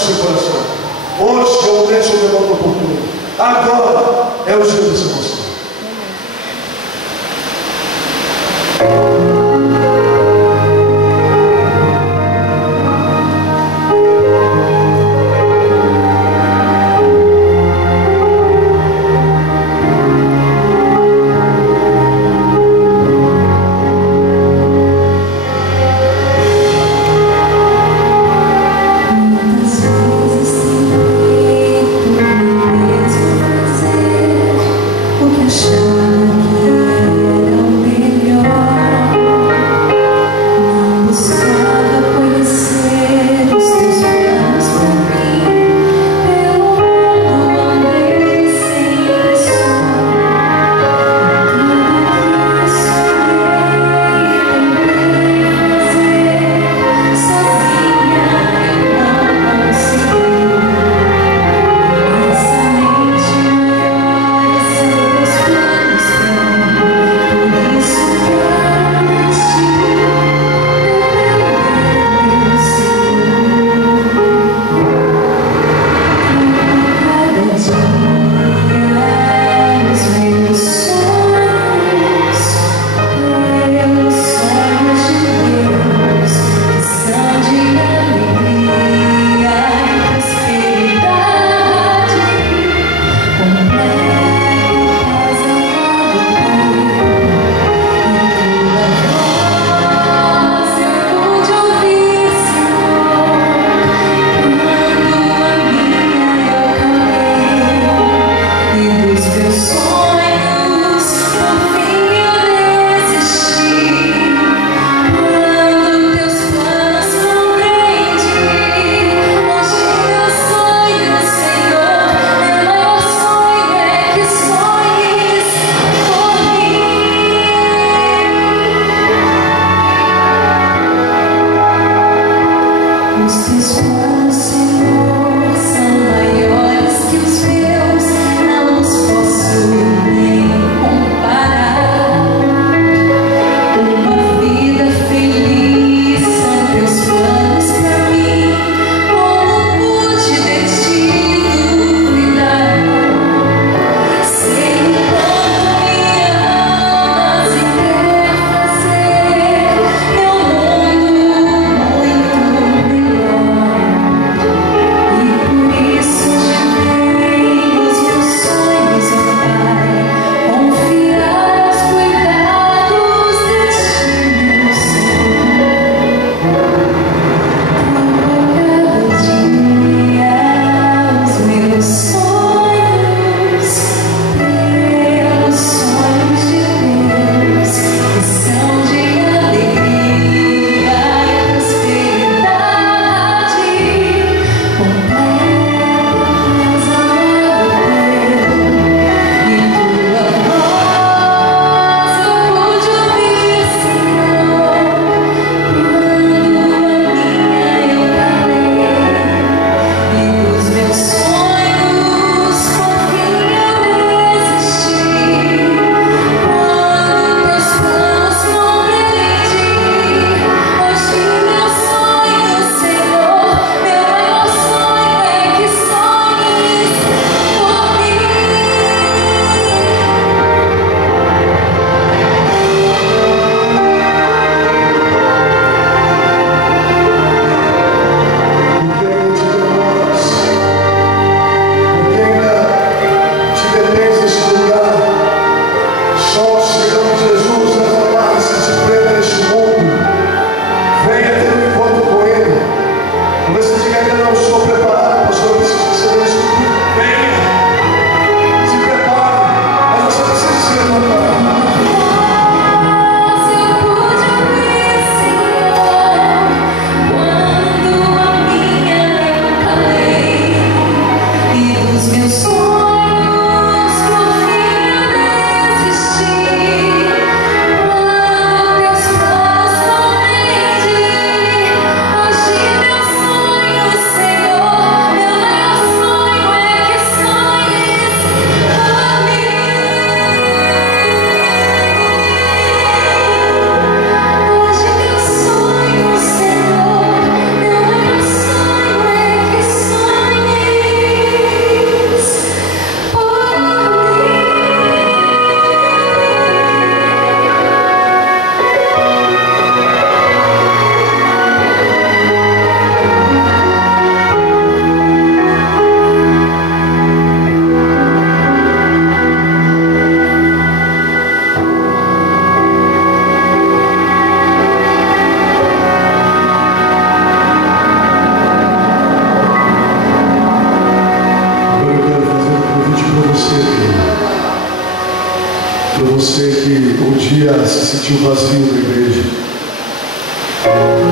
sentiu vazio na igreja,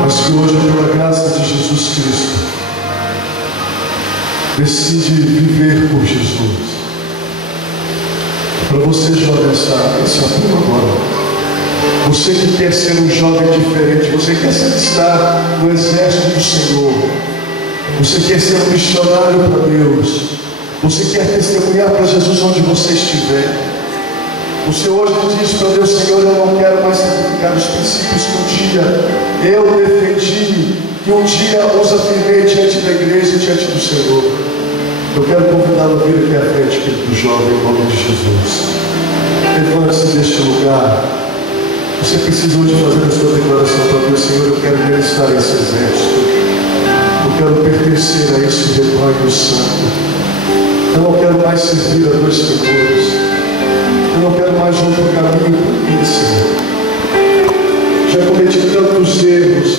mas que hoje, pela graça de Jesus Cristo, decide viver por Jesus. Para você, jovem, esse apelo agora. Você que quer ser um jovem diferente, você quer estar no exército do Senhor, você quer ser um missionário para Deus, você quer testemunhar para Jesus onde você estiver. Você hoje diz para Deus: Senhor, eu não quero mais sacrificar os princípios que um dia eu defendi, que um dia os afirmei diante da igreja e diante do Senhor. Eu quero convidá-lo a vir aqui à frente, querido jovem, em nome de Jesus. Levante-se deste lugar. Você precisa hoje fazer a sua declaração para Deus: Senhor, eu quero estar nesse exército. Eu quero pertencer a esse rebanho santo. Eu não quero mais servir a dois senhores. Eu não quero mais outro caminho para mim, Senhor. Já cometi tantos erros.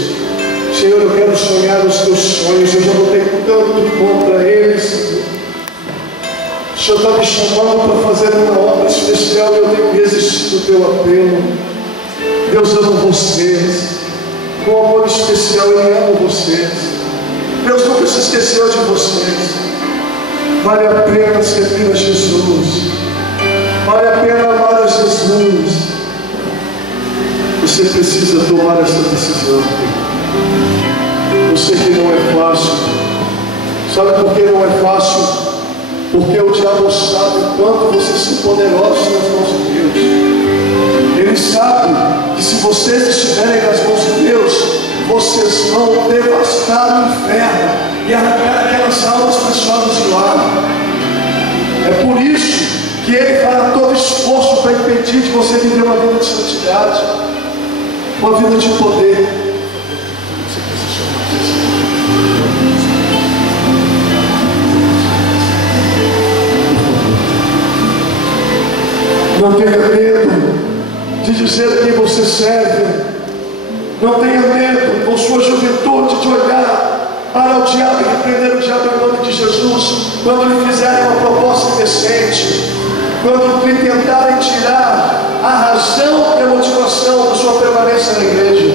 Senhor, eu quero sonhar os teus sonhos. Eu já lutei tanto contra eles, Senhor. O Senhor está me chamando para fazer uma obra especial e eu tenho resistido ao teu apelo. Deus ama vocês. Com amor especial, Ele ama vocês. Deus nunca se esqueceu de vocês. Vale a pena servir a Jesus. Vale a pena amar a Jesus. Você precisa tomar essa decisão. Eu sei que não é fácil. Sabe por que não é fácil? Porque o diabo sabe o quanto vocês são poderosos nas mãos de Deus. Ele sabe que se vocês estiverem nas mãos de Deus, vocês vão devastar o inferno e arrancar aquelas almas preciosas de lá. É por isso que Ele fará todo esforço para impedir de você viver uma vida de santidade, uma vida de poder. Não tenha medo de dizer a quem você serve. Não tenha medo, com sua juventude, de olhar para o diabo e repreender o diabo em nome de Jesus, quando lhe fizerem uma proposta indecente, quando lhe tentarem tirar a razão e a motivação da sua permanência na igreja.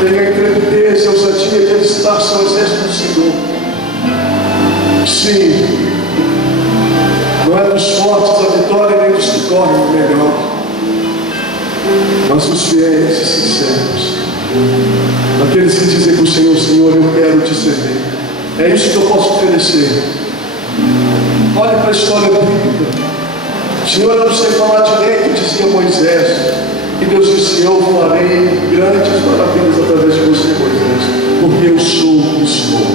Tenha a intrepidez e a ousadia de alistar-se ao exército do Senhor. Sim, não é dos fortes a vitória, nem dos que correm o melhor, mas dos fiéis e sinceros, aqueles que dizem para o Senhor: Senhor, eu quero te servir. É isso que eu posso oferecer. Olhe para a história bíblica. Senhor, eu não sei falar direito, dizia Moisés, e Deus disse: eu farei grandes maravilhas através de você, Moisés, porque eu sou o que sou.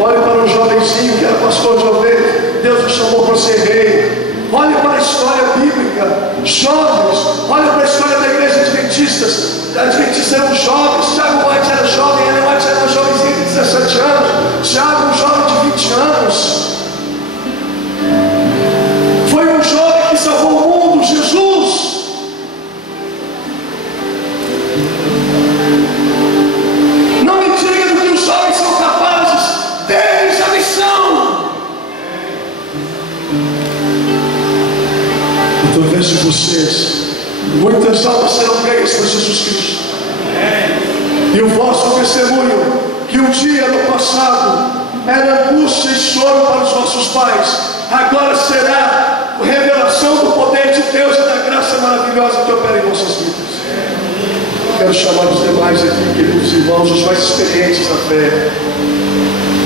Olhe para um jovenzinho que era pastor de ovelhas, Deus o chamou para ser rei. Olhe para a história bíblica. Jovens, olhe para a história da igreja adventista. Os adventistas eram jovens. Tiago White era jovem, Ellen White era uma jovenzinha de 17 anos. Tiago, um jovem de 20 anos. Foi um jovem que salvou o mundo, Jesus. Não me diga do que os jovens são capazes. Deles a missão. Através de vocês, muitas almas serão ganhas para Jesus Cristo. E o vosso testemunho, que um dia no passado era angústia e choro para os vossos pais, agora será a revelação do poder de Deus e da graça maravilhosa que opera em vossas vidas. Quero chamar os demais aqui, queridos irmãos, os mais experientes na fé,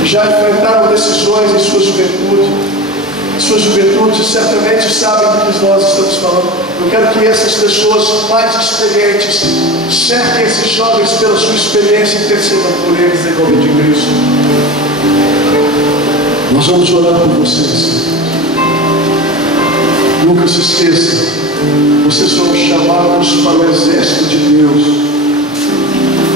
já enfrentaram decisões em sua juventude. Sua juventude certamente sabem do que nós estamos falando. Eu quero que essas pessoas mais experientes cerquem esses jovens pela sua experiência e intercedam por eles em nome de Cristo. Nós vamos orar por vocês. Nunca se esqueça, vocês foram chamados para o exército de Deus.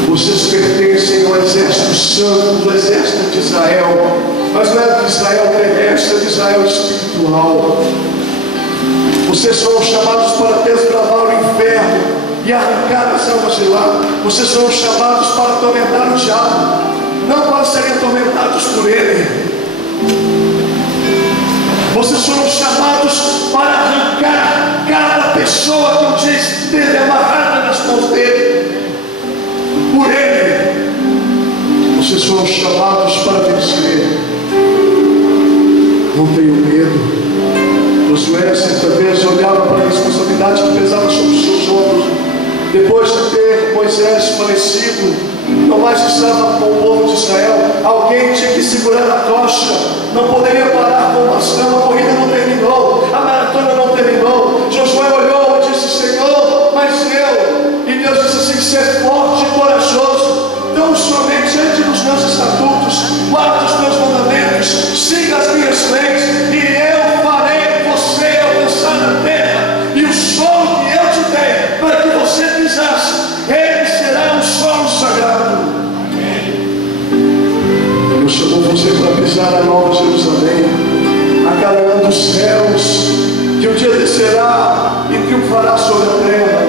Vocês pertencem ao exército santo, do exército de Israel. Mas não é de Israel terrestre, é de Israel espiritual. Vocês foram chamados para desbravar o inferno e arrancar as almas de lá. Vocês foram chamados para atormentar o diabo, não para serem atormentados por ele. Vocês foram chamados para arrancar cada pessoa que um dia esteve amarrada nas mãos dele. Por ele, vocês foram chamados para vencer. Não tenham medo. Josué certa vez olhava para a responsabilidade que pesava sobre os seus ombros. Depois de ter Moisés falecido, não mais estava com o povo de Israel. Alguém tinha que segurar a tocha. Não poderia parar com o bastão. A corrida não terminou, a maratona não terminou. Josué olhou e disse: Senhor, mas eu. E Deus disse assim: ser forte e corajoso, tão somente diante dos meus estatutos, guarda os meus mandamentos, siga as minhas leis, e eu farei você alcançar na terra. E o solo que eu te dei para que você pisasse, ele será um solo sagrado. Deus chamou você para pisar na Nova Jerusalém, a Canaã dos céus, que um dia descerá e triunfará sobre a terra.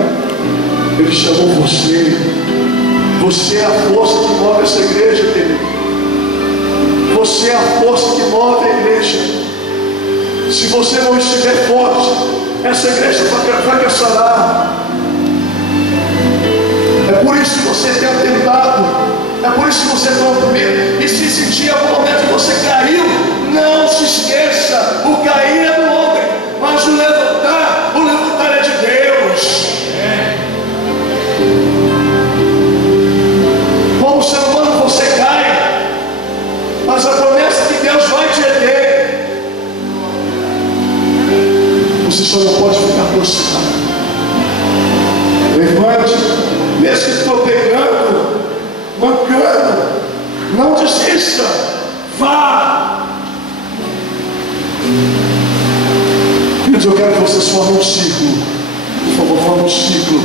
Ele chamou você. Você é a força que move essa igreja, querido. Você é a força que move a igreja. Se você não estiver forte, essa igreja fracassará. É por isso que você tem atentado. É por isso que você tem medo. E se sentir algum momento que você caiu, não se esqueça: o cair é do homem, mas o levantar é de Deus. Como ser humano você cai, mas a promessa que Deus vai te erguer. Você só não pode ficar prostrado. Levante, mesmo que estou pegando, mancando, não desista, vá. Queridos, eu quero que vocês formem um ciclo. Por favor, formem um ciclo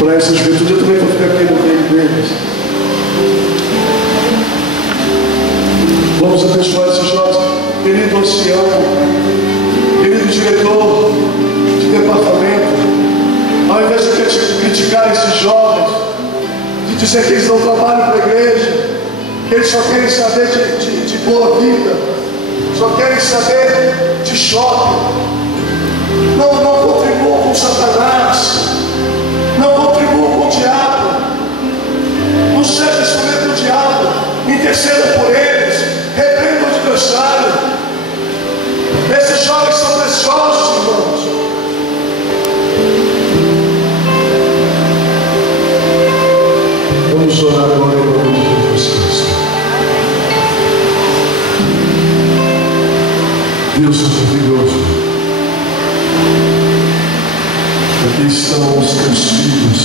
para essa juventude. Eu também vou ficar aqui no meio deles. Vamos abençoar esses jovens. Querido ancião, querido diretor de departamento, ao invés de criticar esses jovens, de dizer que eles não trabalham para a igreja, que eles só querem saber de boa vida, só querem saber de shopping, não contribuam com Satanás, não contribuam com o diabo, não seja instrumento do diabo, interceda por eles, repreenda o adversário. Esses jovens são preciosos, irmãos. Vamos orar agora em nome de Jesus Cristo. Deus maravilhoso, aqui estão os teus filhos,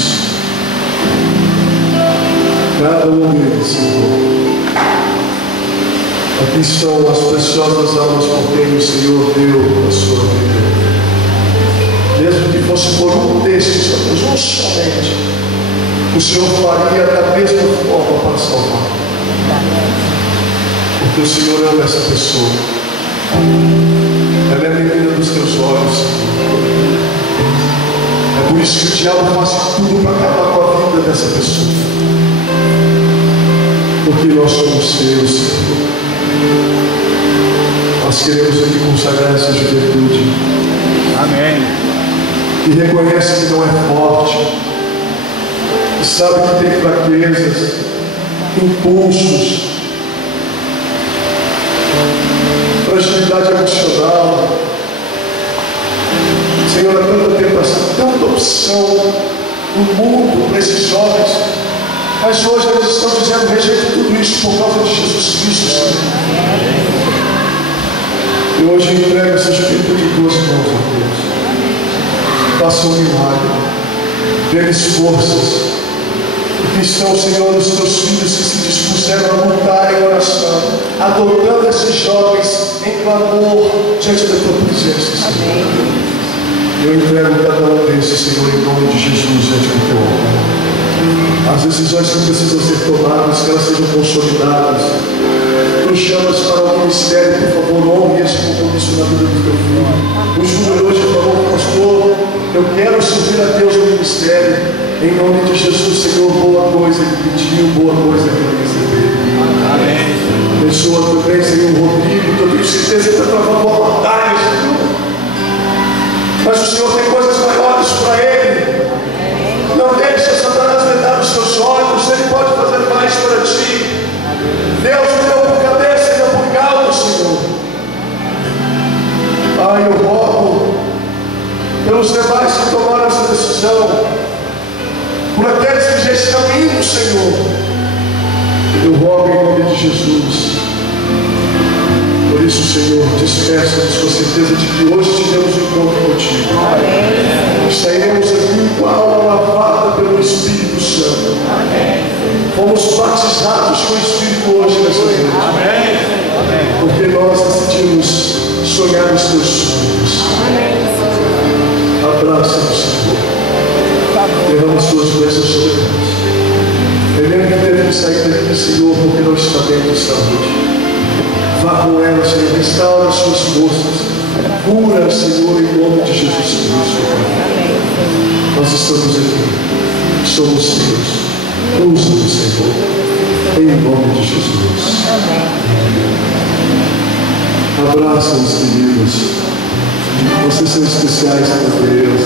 cada um deles, Senhor. Aqui estão as preciosas almas por quem o Senhor deu a sua vida. Mesmo que fosse por um destes, um somente, o Senhor faria da mesma forma para salvar. Porque o Senhor ama essa pessoa. Ela é a menina dos teus olhos, Senhor. É por isso que o diabo faz tudo para acabar com a vida dessa pessoa. Porque nós somos teus, Senhor. Nós queremos aqui consagrar essa juventude. Amém. E reconhece que não é forte, e sabe que tem fraquezas, impulsos, fragilidade emocional. Senhor, há tanta tentação, tanta opção no mundo para esses jovens, mas hoje eles estão dizendo: rejeito tudo isso por causa de Jesus Cristo, Senhor. E hoje eu entrego essa juventude em tuas mãos, ó Deus. Faça um milagre, dê-lhes forças. Aqui estão, Senhor, os teus filhos que se dispuseram a lutar em oração, adotando esses jovens em clamor diante da tua presença, Senhor. Eu entrego cada um desses, Senhor, em nome de Jesus, diante do teu altar. As decisões que precisam ser tomadas, que elas sejam consolidadas. Tu chamas para o ministério, por favor, honre esse compromisso na vida do teu filho. O Júnior hoje falou: pastor, eu quero servir a Deus no ministério. Em nome de Jesus, Senhor, boa coisa ele pediu, boa coisa ele vai receber. Amém. Abençoa também, Senhor, o Rodrigo, que eu tenho certeza que está travando uma batalha, Senhor. Mas o Senhor tem coisas maiores para ele. Não deixe Satanás vendar os seus olhos, ele pode fazer mais para ti. Deus o deu por cabeça e deu por cauda, Senhor. Pai, eu rogo pelos demais que tomaram essa decisão, por aqueles que já estão indo, Senhor. Eu rogo em nome de Jesus. Por isso, Senhor, despeça-nos com a certeza de que hoje tivemos um encontro contigo. Amém. Sairemos aqui com a alma lavada pelo Espírito Santo. Amém. Fomos batizados com o Espírito hoje nessa noite. Amém. Porque nós decidimos sonhar os teus sonhos. Abraça-nos, Senhor. Derrama as tuas bênçãos sobre nós. Primeiro que teve que sair daqui, Senhor, porque não está bem de saúde. Vá com ela, Senhor, restaura as suas forças. Cura, Senhor, em nome de Jesus Cristo. Nós estamos aqui. Somos teus. Usa-nos, Senhor. Em nome de Jesus. Abraça-nos, queridos. Vocês são especiais para Deus.